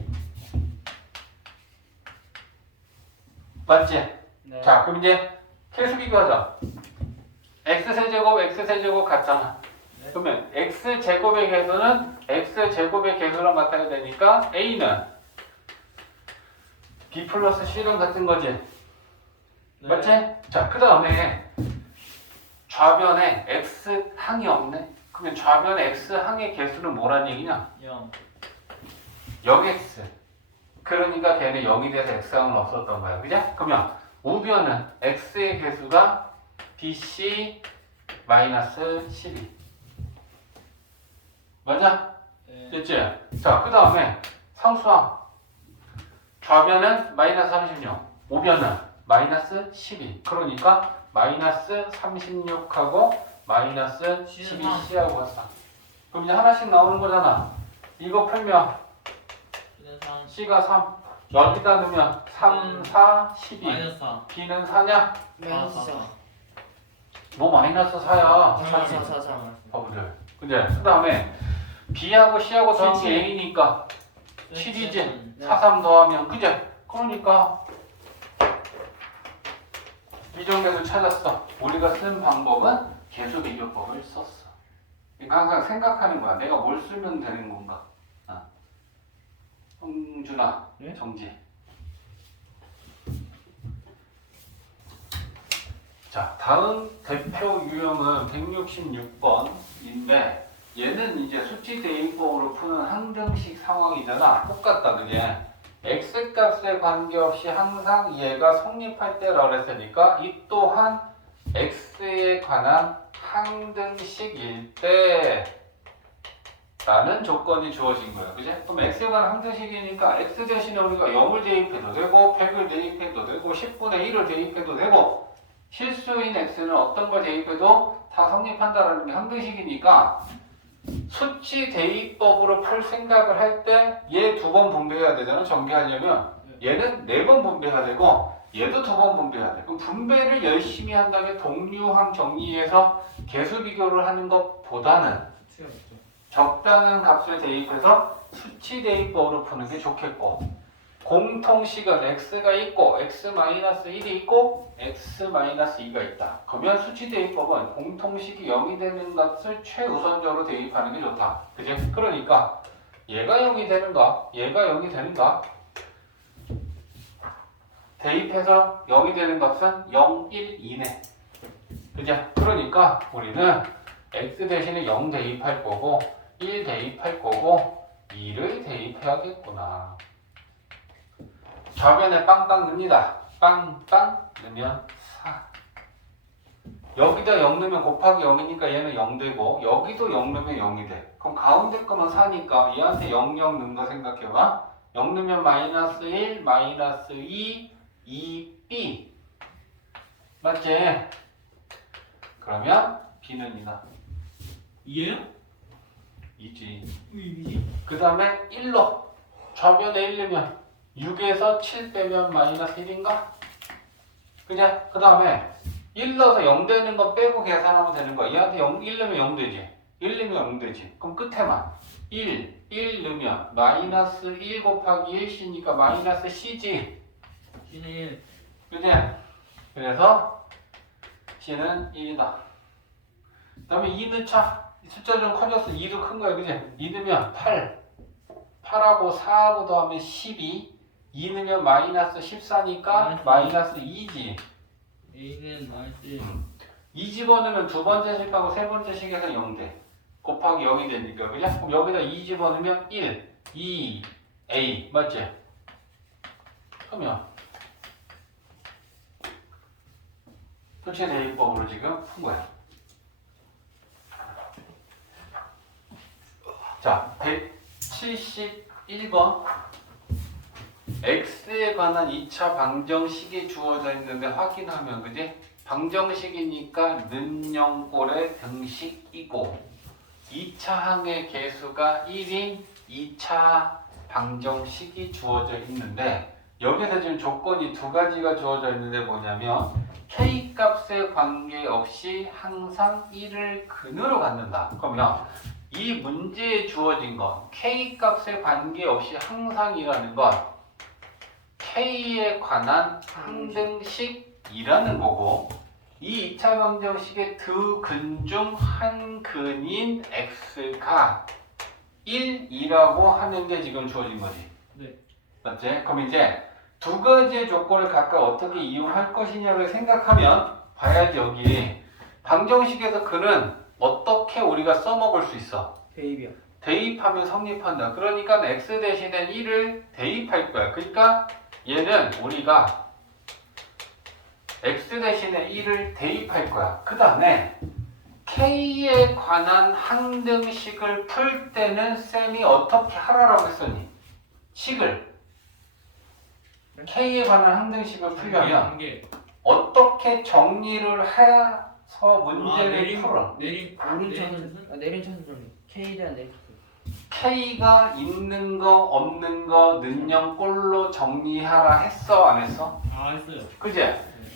맞지? 네. 자, 그럼 이제 계수 비교하자. x세제곱, x세제곱 같잖아. 네. 그러면 x제곱의 계수는 x제곱의 계수랑 같아야 되니까 a는 b 플러스 c랑 같은 거지. 네. 맞지? 자, 그 다음에 좌변에 x항이 없네. 그러면 좌변에 x항의 개수는 뭐란 얘기냐? 0. 0x. 그러니까 걔는 0이 돼서 x항은 없었던 거야. 그죠? 그러면 우변은 x의 개수가 bc 마이너스 12. 맞아? 네. 됐지? 자, 그 다음에 상수항. 좌변은 마이너스 36. 우변은 마이너스 12. 그러니까 마이너스 36하고 마이너스 12c하고 같아. 그럼 이제 하나씩 나오는 거잖아. 이거 풀면 b는 3. c가 3. 여기다 넣으면 3, 4, 12. 마이너스 4. b는 4냐? 마이너스 4. 뭐 마이너스 4야. 4, 4, 4, 4. 바보들. 근데 그 다음에 b하고 c하고 더한 게 7. a니까 7이지. 네. 4, 3 더하면 그제? 그러니까 미정계수 찾았어. 우리가 쓴 방법은 계수 비교법을 썼어. 그러니까 항상 생각하는 거야. 내가 뭘 쓰면 되는 건가? 홍준아, 네? 정지. 자, 다음 대표 유형은 166번인데 얘는 이제 수치 대입법으로 푸는 항등식 상황이잖아. 똑같다, 그게. x값에 관계없이 항상 얘가 성립할 때라고 그랬으니까 이 또한 x에 관한 항등식일 때 라는 조건이 주어진 거예요. 그지? 그럼 x에 관한 항등식이니까 x 대신에 우리가 0을 대입해도 되고 100을 대입해도 되고 10분의 1을 대입해도 되고 실수인 x는 어떤 걸 대입해도 다 성립한다라는 게 항등식이니까 수치 대입법으로 풀 생각을 할 때 얘 2번 분배해야 되잖아. 전개하려면 얘는 4번 분배해야 되고 얘도 2번 분배해야 돼. 그럼 분배를 열심히 한 다음에 동류항 정리해서 개수 비교를 하는 것보다는 수치가 있죠. 적당한 값을 대입해서 수치 대입법으로 푸는 게 좋겠고 공통식은 x가 있고 x-1이 있고 x-2가 있다. 그러면 수치 대입법은 공통식이 0이 되는 값을 최우선적으로 대입하는 게 좋다. 그지? 그러니까 얘가 0이 되는가? 얘가 0이 되는가? 대입해서 0이 되는 값은 0, 1, 2네. 그죠? 그러니까 우리는 x 대신에 0 대입할 거고 1 대입할 거고 2를 대입해야겠구나. 좌변에 빵빵 넣습니다. 빵빵 넣으면 4. 여기다 0 넣으면 곱하기 0이니까 얘는 0 되고 여기도 0 넣으면 0이 돼. 그럼 가운데 거만 4니까 얘한테 0, 0 넣은 거 생각해봐. 0 넣으면 마이너스 1, 마이너스 2, 2b. 맞지? 그러면 b는 이나. 이해요? 있지. 이지? 그 다음에 1로 좌변에 1 넣으면 6에서 7 빼면 마이너스 1인가? 그냥 그 다음에 1 넣어서 0 되는 거 빼고 계산하면 되는 거야. 얘한테 1 넣으면 0 되지. 1 넣으면 0 되지. 그럼 끝에만 1 넣으면 마이너스 1 곱하기 1c니까 마이너스 c지. C는 1. 그지? 그래서 c는 1이다. 그 다음에 2 넣자. 숫자 좀 커졌어. 2도 큰 거야. 그지? 2 넣으면 8. 8하고 4하고 더하면 12. 2 넣으면 마이너스 14니까 마이너스 2지. A는 마이너스 1. 2 집어넣으면 두 번째 식하고 세 번째 식에서 0 돼. 곱하기 0이 되니까. 그죠? 그럼 여기다 2 집어넣으면 1, 2, A. 맞지? 그러면 수치 대입법으로 지금 푼 거야. 자, 171번. x에 관한 2차 방정식이 주어져 있는데 확인하면 그지? 방정식이니까 는영꼴의 등식이고 2차 항의 개수가 1인 2차 방정식이 주어져 있는데 여기서 지금 조건이 두 가지가 주어져 있는데 뭐냐면 k 값에 관계없이 항상 1을 근으로 갖는다. 그러면 이 문제에 주어진 건 k 값에 관계없이 항상이라는 건 k에 관한 항등식이라는 거고 이 2차 방정식의 두 근 중 한 근인 x가 1이라고 하는 게 지금 주어진 거지. 네. 맞지? 그럼 이제 두 가지의 조건을 각각 어떻게 이용할 것이냐를 생각하면 봐야지 여기 방정식에서 근은 어떻게 우리가 써먹을 수 있어? 대입이요. 대입하면 성립한다. 그러니까 x 대신에 1을 대입할 거야. 그러니까 얘는 우리가 x 대신에 1을 대입할 거야. 그 다음에 k에 관한 항등식을 풀 때는 쌤이 어떻게 하라고 했었니? 식을 k에 관한 항등식을 풀려면 한개. 어떻게 정리를 해서 문제를 풀어? 내린 오른쪽은 내린 차선 정리. K에 대한 내린 차선. K가 있는 거 없는 거 는영꼴로 정리하라 했어 안 했어? 아 했어요. 그지?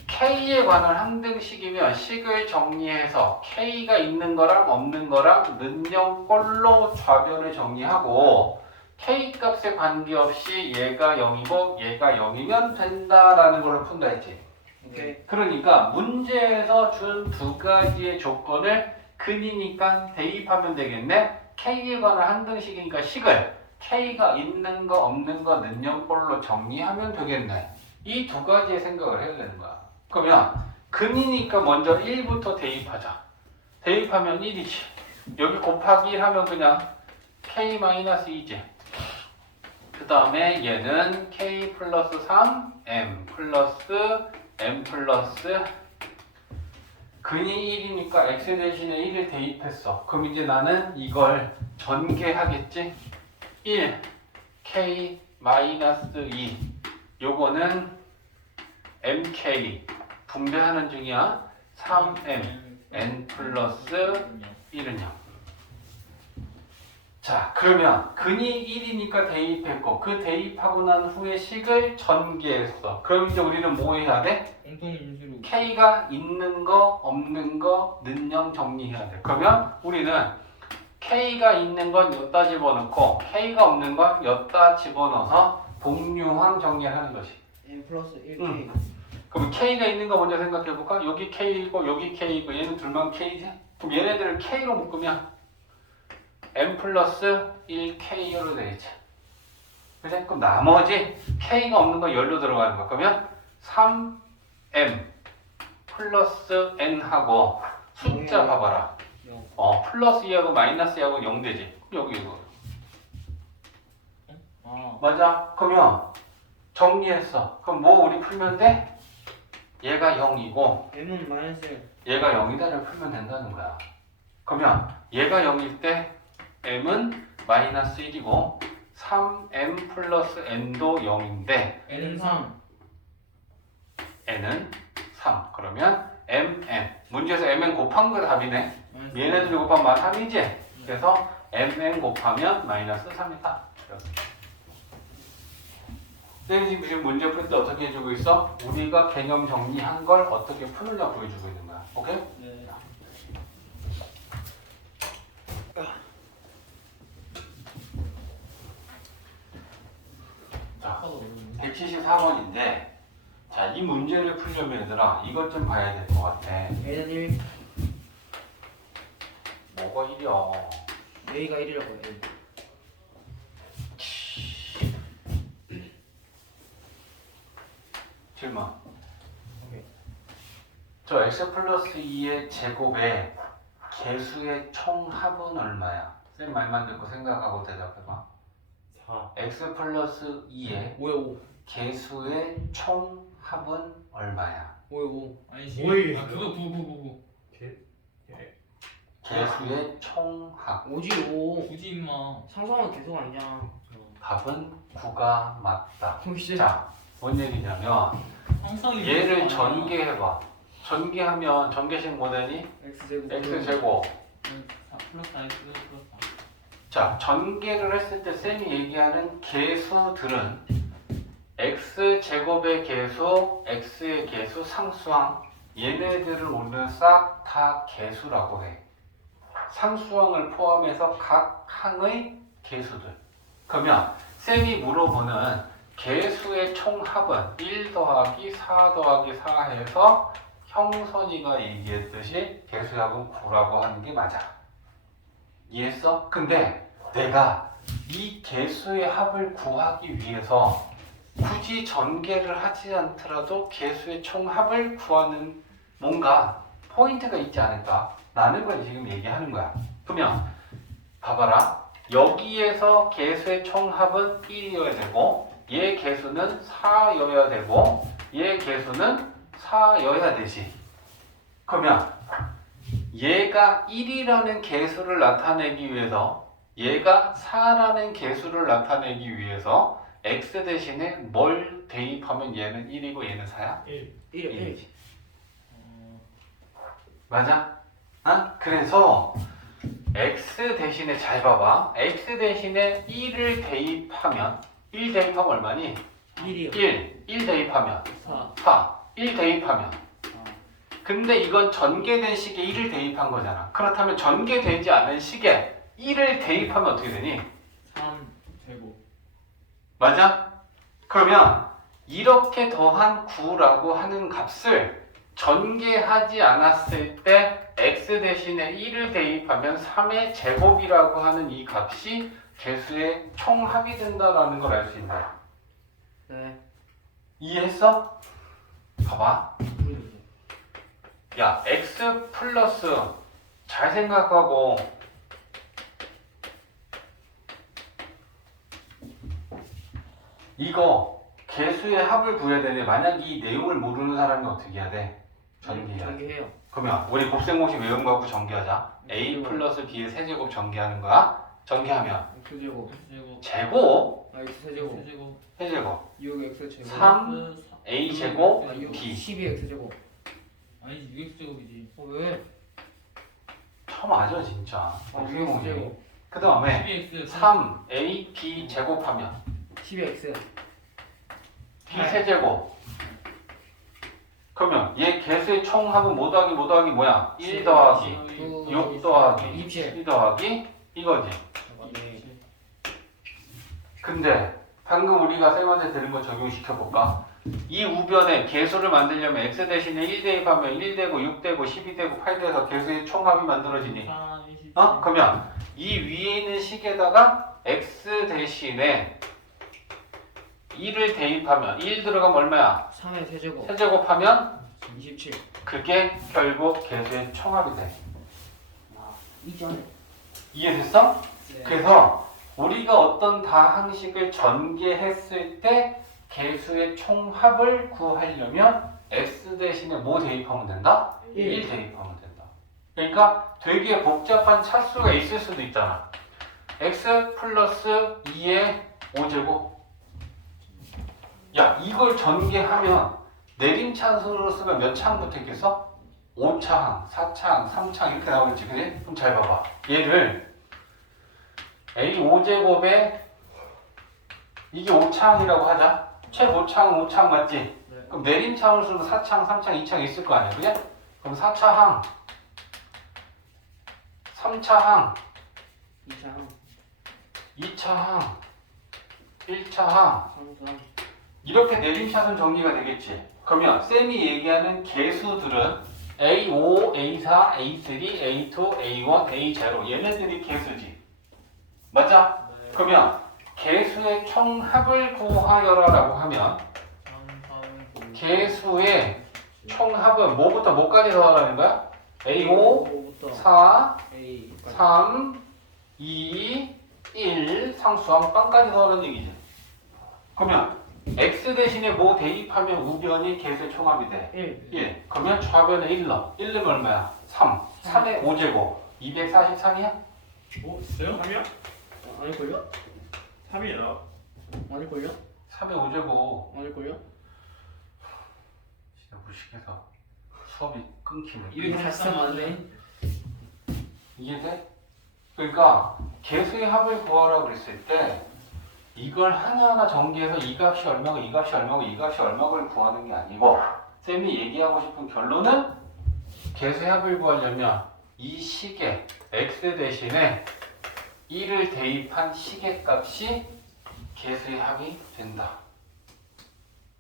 K에 관한 항등식이면 식을 정리해서 K가 있는 거랑 없는 거랑 는영꼴로 좌변을 정리하고 K 값에 관계없이 얘가 0이고 얘가 0이면 된다라는 걸 푼다 했지. 오케이. 그러니까 문제에서 준 두 가지의 조건을 근이니까 대입하면 되겠네. K에 관한 항등식이니까 식을 K가 있는 거 없는 거 는영꼴로 정리하면 되겠네. 이 두 가지의 생각을 해야 되는 거야. 그러면 근이니까 먼저 1부터 대입하자. 대입하면 1이지. 여기 곱하기 1 하면 그냥 K-2지. 그 다음에 얘는 k 플러스 3 m 플러스 m 플러스 근이 1이니까 x 대신에 1을 대입했어. 그럼 이제 나는 이걸 전개하겠지? 1 k 마이너스 2 요거는 mk 분배하는 중이야. 3m n 플러스 1은 0. 자, 그러면 근이 1이니까 대입했고 그 대입하고 난 후에 식을 전개했어. 그럼 이제 우리는 뭐 해야 돼? 공통 인수로 k가 있는 거 없는 거 는영 정리해야 돼. 그러면 우리는 k가 있는 건 여기다 집어넣고 k가 없는 건 여기다 집어넣어서 복류항 정리하는 것이. m 플러스 1k. 그럼 k가 있는 거 먼저 생각해볼까? 여기 k이고 여기 k이고 얘는 둘만 k지? 그럼 얘네들을 k로 묶으면 m 플러스 1k로 되겠지. 그래? 그럼 나머지 k가 없는 거 열로 들어가는 거. 그러면 3m 플러스 n하고 숫자 봐봐라. 플러스 2하고 마이너스 2하고 0 되지. 여기 이거. 아 맞아. 그러면 정리했어. 그럼 뭐 우리 풀면 돼? 얘가 0이고 m은 마이너스 1. 얘가 0이다를 풀면 된다는 거야. 그러면 얘가 0일 때 m은 마이너스 1이고 3m 플러스 n도 0인데 n은 3. n은 3. 그러면 mn. 문제에서 mn 곱한 거 답이네. 얘네들이 곱하면 3이지? 그래서 mn 곱하면 마이너스 3이다. 선생님이 지금 문제 풀 때 어떻게 해주고 있어? 우리가 개념 정리한 걸 어떻게 푸느냐 보여주고 있는 거야. 오케이? 네. 자, 174번인데 자, 이 문제를 풀려면 얘들아 이것 좀 봐야 될 것 같아. a는 1. 뭐가 1이야? a가 1이라고 해. 질문. 오케이. 저 x 플러스 2의 제곱에 개수의 총합은 얼마야? 쌤 말만 듣고 생각하고 대답해봐. 4. x 플러스 2의 5에 5. 개수의 총합은 얼마야? 5에 5. 아니지. 뭐예요? 아 그거 9. 개수의 총합. 5지 5. 굳이 임마. 상수하면 계속 아니냐. 답은 9가 맞다. 혹시 자, 뭔 얘기냐면 항상 얘를 전개해봐. 전개하면 전개식 모델이 x제곱. x제곱. 4 플러스 x 플러스 4. 자, 전개를 했을 때 쌤이 얘기하는 개수들은 x제곱의 개수, x의 개수, 상수항 얘네들을 오늘 싹 다 개수라고 해. 상수항을 포함해서 각 항의 개수들. 그러면 쌤이 물어보는 개수의 총합은 1 더하기 4 더하기 4 해서 형선이가 얘기했듯이 개수의 합은 9라고 하는 게 맞아. 이해했어? 근데 내가 이 개수의 합을 구하기 위해서 굳이 전개를 하지 않더라도 개수의 총합을 구하는 뭔가 포인트가 있지 않을까? 라는 걸 지금 얘기하는 거야. 그러면 봐봐라. 여기에서 개수의 총합은 1이어야 되고 얘 개수는 4여야 되고 얘 개수는 4여야 되지. 그러면 얘가 1이라는 개수를 나타내기 위해서 얘가 4라는 개수를 나타내기 위해서 x 대신에 뭘 대입하면 얘는 1이고 얘는 4야? 1. 1. 맞아? 아? 그래서 x 대신에 잘 봐봐. x 대신에 1을 대입하면 1 대입하면 얼마니? 1이요. 1 대입하면 4. 4 1 대입하면 근데 이건 전개된 식에 1을 대입한 거잖아. 그렇다면 전개되지 않은 식에 1을 대입하면 어떻게 되니? 3 제곱. 맞아? 그러면 이렇게 더한 9라고 하는 값을 전개하지 않았을 때 x 대신에 1을 대입하면 3의 제곱이라고 하는 이 값이 개수의 총합이 된다라는 걸 알 수 있나? 네. 이해했어? 봐봐. 야, x 플러스 잘 생각하고 이거 개수의 합을 구해야 되는데 만약 이 내용을 모르는 사람이 어떻게 해야 돼? 전개해야 돼. 전개해요. 그러면 우리 곱셈공식 외운 거 갖고 전개하자. A 플러스 B의 세제곱 전개하는 거야. 전개하면 X제곱. X제곱. 제곱, X제곱. X제곱. 세제곱, 6X제곱. 3 A 제곱, 아, 6, B. 12X제곱. 아니지 6X제곱이지. 왜? 참 맞아 진짜. 아, 곱셈공식. 6X제곱. 그 다음에 12X. 3 A B 제곱하면 12X. B 세제곱. 그러면 얘 개수의 총합은 뭐 더하기 뭐 더하기 뭐야? 1 더하기 6 더하기 27. 12 더하기 이거지. 네. 근데 방금 우리가 쌤한테 들은 거 적용시켜 볼까? 이 우변에 개수를 만들려면 x 대신에 1 대입하면 1 되고 6 되고 12 되고 8 돼서 개수의 총합이 만들어지니. 그러면 이 위에 있는 식에다가 x 대신에 1을 대입하면 1 들어가면 얼마야? 3의 세제곱. 세제곱하면 27. 그게 결국 개수의 총합이 돼. 이전에. 이해됐어? 네. 그래서 우리가 어떤 다항식을 전개했을 때 개수의 총합을 구하려면 x 대신에 뭐 대입하면 된다? 1 대입하면 된다. 그러니까 되게 복잡한 차수가 있을 수도 있잖아. x 플러스 2의 5제곱. 야, 이걸 전개하면 내림차순으로 쓰면 몇 차항부터 있겠어? 5차항, 4차항, 3차항 이렇게 나오겠지, 그지? 그럼 잘 봐봐. 얘를 A 5제곱에 이게 5차항이라고 하자. 최고차항 5차항 맞지? 네. 그럼 내림차항으로 쓰면 4차항, 3차항, 2차항 있을 거 아니야, 그지? 그럼 4차항, 3차항, 2차항. 2차항, 1차항 3차. 이렇게 내림차순 정리가 되겠지. 그러면 쌤이 얘기하는 개수들은 A5, A4, A3, A2, A1, A0 얘네들이 개수지. 맞아? 네. 그러면 개수의 총합을 구하여라라고 하면 개수의 총합은 뭐부터 뭐까지 더하라는 거야? A5, 5부터 4, A. 3, 2, 1 상수항 빵까지 더하는 얘기지. 그러면 x 대신에 뭐 대입하면 우변이 개수의 총합이 돼? 1. 1. 그러면 좌변에 1 넣어. 1 넣으면 얼마야? 3. 3의 5제곱. 243이야? 오 있어요? 3이야? 아닐걸요? 3이에요. 아닐걸요? 3의 5제곱. 아닐걸요? 진짜 무식해서 수업이 끊기네. 이렇게 살짝 맞네. 이해돼? 그러니까 개수의 합을 구하라고 그랬을 때 이걸 하나하나 전개해서 이 값이 얼마고 이 값이 얼마고 이 값이 얼마고를 구하는 게 아니고 쌤이 얘기하고 싶은 결론은 개수의 합을 구하려면 이 식에 x 대신에 1을 대입한 식의 값이 개수의 합이 된다.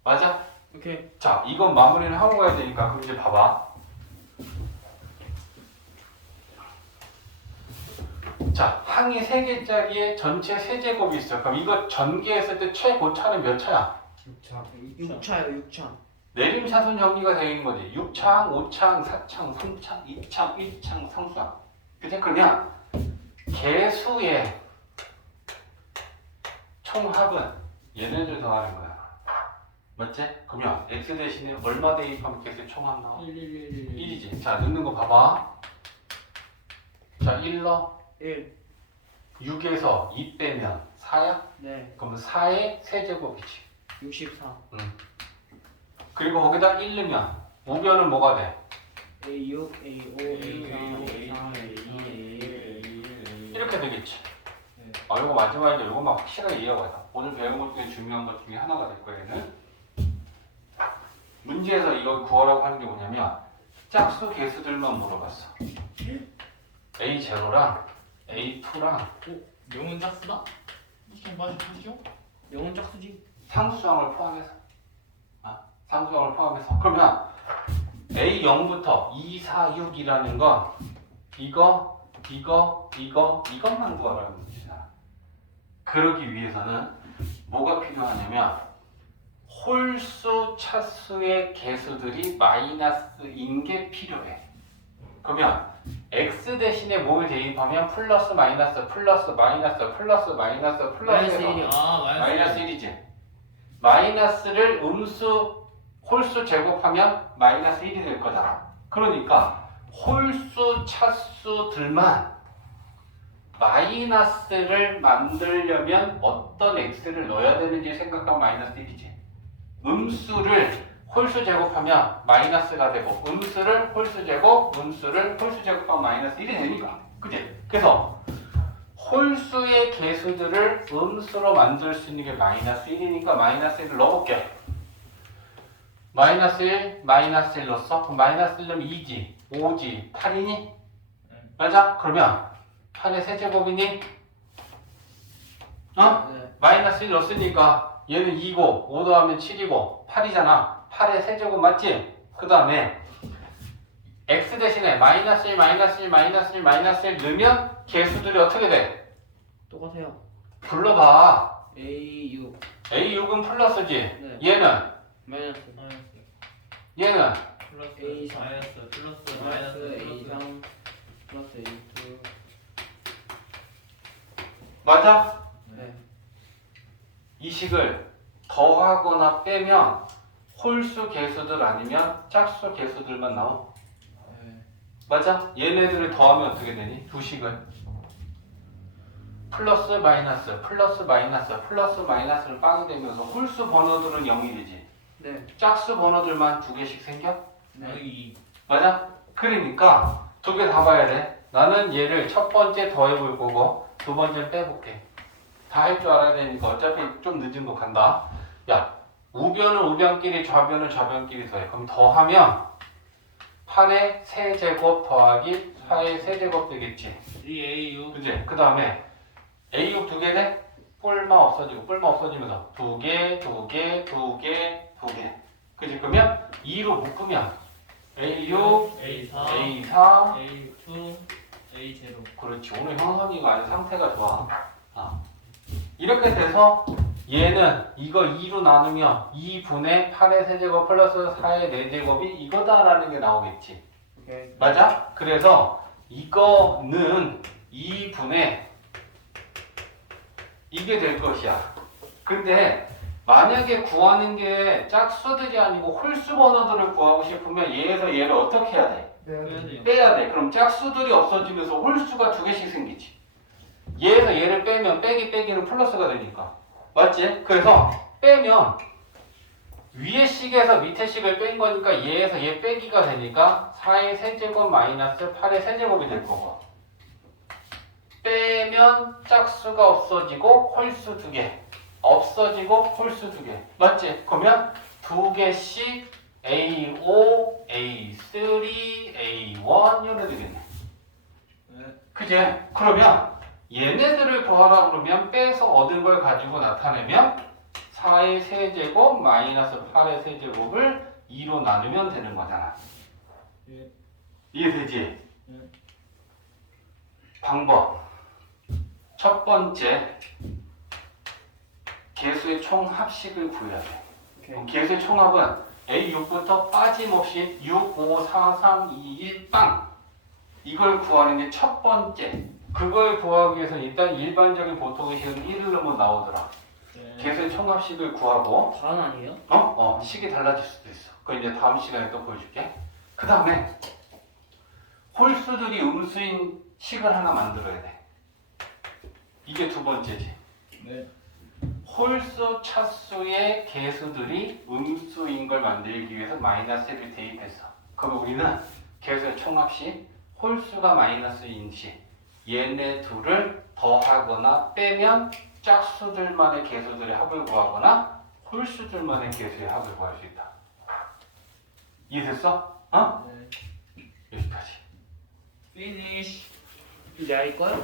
맞아? 오케이. 자, 이건 마무리를 하고 가야 되니까 그럼 이제 봐봐. 자, 항이 3개짜리에 전체 세제곱이 있어. 그럼 이거 전개했을 때 최고차는 몇 차야? 6차요, 6차. 내림차순 정리가 되어 있는 거지. 6차항, 5차항, 4차항, 3차항, 2차항, 1차항, 상수항. 그치? 그냥 개수의 총합은 얘네들 더하는 거야. 맞지? 그러면 x 대신에 얼마 대입하면 개수의 총합 나와? 1이지. 자, 넣는 거 봐봐. 자, 1 넣어. 1. 6에서 2 빼면 4야? 네. 그러면 4의 세제곱이지. 64. 그리고 거기다 1 넣으면 우변은 뭐가 돼? A6, A5, A4, A3, A2, 이렇게 되겠지. 네. 이거 마지막에 이거만 확실하게 이해하고 가자. 오늘 배운 것 중에 중요한 것 중에 하나가 될 거야, 얘는. 문제에서 이걸 구하라고 하는 게 뭐냐면 짝수 개수들만 물어봤어. A0랑 A2랑 명은 짝수다? 이렇게 봐주시죠. 영은 짝수지. 상수항을 포함해서. 상수항을 포함해서. 그러면 A0부터 2, 4, 6이라는 건 이것만 구하라는 문제잖아. 그러기 위해서는 뭐가 필요하냐면 홀수 차수의 개수들이 마이너스인 게 필요해. 그러면 x 대신에 뭘 대입하면 플러스 마이너스 플러스 마이너스 플러스 마이너스 플러스 마이너스 1이요. 아 마이너스 1이지. 마이너스를 음수 홀수 제곱하면 마이너스 1이 될 거잖아. 그러니까 홀수 차수들만 마이너스를 만들려면 어떤 x를 넣어야 되는지 생각하면 마이너스 1이지. 음수를 홀수 제곱하면 마이너스가 되고 음수를 홀수 제곱, 음수를 홀수 제곱하면 마이너스 1이 되니까. 그치? 그래서 홀수의 개수들을 음수로 만들 수 있는 게 마이너스 1이니까 마이너스 1을 넣어볼게. 마이너스 1, 마이너스 1 넣었어? 그럼 마이너스 1 넣으면 2지, 5지, 8이니? 맞아? 그러면 8의 세제곱이니? 어? 네. 마이너스 1 넣었으니까 얘는 2고 5 더하면 7이고 8이잖아. 8의 세제곱 맞지? 그 다음에 x 대신에 마이너스 1, 마이너스 1, 마이너스 1, 마이너스 1 넣으면 개수들이 어떻게 돼? 똑같아요. 불러봐. A6 A6은 플러스지. 네. 얘는? 마이너스 얘는? 플러스 A 3 마이너스 플러스 플러스 마이너스 A3 플러스 A2 맞아? 네. 이 식을 더하거나 빼면 홀수 개수들 아니면 짝수 개수들만 나와. 네. 맞아? 얘네들을 더하면 어떻게 되니? 두 식을 플러스 마이너스 플러스 마이너스 플러스 마이너스를 빵이 되면서 홀수 번호들은 0이 되지. 네. 짝수 번호들만 두 개씩 생겨? 네. 여기 맞아? 그러니까 두 개 다 봐야 돼. 나는 얘를 첫 번째 더해볼 거고 두 번째는 빼볼게. 다 할 줄 알아야 되니까 어차피 좀 늦은 거 간다. 야, 우변은 우변끼리 좌변은 좌변끼리 더해. 그럼 더하면 8의 세제곱 더하기 4의 세제곱 되겠지. 이 A6 그치? 그 다음에 A6 두 개네? 뿔마 없어지고 뿔마 없어지면서 두 개, 두 개, 두 개, 두 개. 그치? 그러면 2로 묶으면 A6, A4 A4 A2 A0 그렇지. 오늘 형성이가 아주 상태가 좋아. 이렇게 돼서 얘는 이거 2로 나누면 2분의 8의 세제곱 플러스 4의 4제곱이 이거다라는 게 나오겠지. 오케이. 맞아? 그래서 이거는 2분의 이게 될 것이야. 근데 만약에 구하는 게 짝수들이 아니고 홀수 번호들을 구하고 싶으면 얘에서 얘를 어떻게 해야 돼? 빼야 돼요. 빼야 돼. 그럼 짝수들이 없어지면서 홀수가 두 개씩 생기지. 얘에서 얘를 빼면 빼기는 플러스가 되니까. 맞지? 그래서 빼면 위에 식에서 밑에 식을 뺀 거니까 얘에서 얘 빼기가 되니까 4의 세제곱 마이너스 8의 세제곱이 될 거고. 빼면 짝수가 없어지고 홀수 두 개. 없어지고 홀수 두 개. 맞지? 그러면 두 개씩 A5, A3, A1 이렇게 되겠네. 네. 그지? 그러면 얘네들을 더하라 그러면 빼서 얻은 걸 가지고 나타내면 4의 세제곱 마이너스 8의 세제곱을 2로 나누면 되는 거잖아. 예. 이해되지? 네. 방법. 첫 번째, 개수의 총합식을 구해야 돼. 오케이. 그럼 개수의 총합은 A6부터 빠짐없이 6, 5, 4, 3, 2, 1, 빵! 이걸 구하는 게 첫 번째. 그걸 구하기 위해서는 일단 일반적인 보통의 식은 1을 넣으면 나오더라. 네. 개수의 총합식을 구하고 단 아니에요? 식이 달라질 수도 있어. 그거 이제 다음 시간에 또 보여줄게. 그 다음에 홀수들이 음수인 식을 하나 만들어야 돼. 이게 두 번째지. 네. 홀수 차수의 개수들이 음수인 걸 만들기 위해서 마이너스를 대입했어. 그럼 우리는 개수의 총합식 홀수가 마이너스인 시 얘네 둘을 더하거나 빼면 짝수들만의 개수들의 합을 구하거나 홀수들만의 개수의 합을 구할 수 있다. 이해됐어? 네. 여기까지. Finish. 이제 할 거야?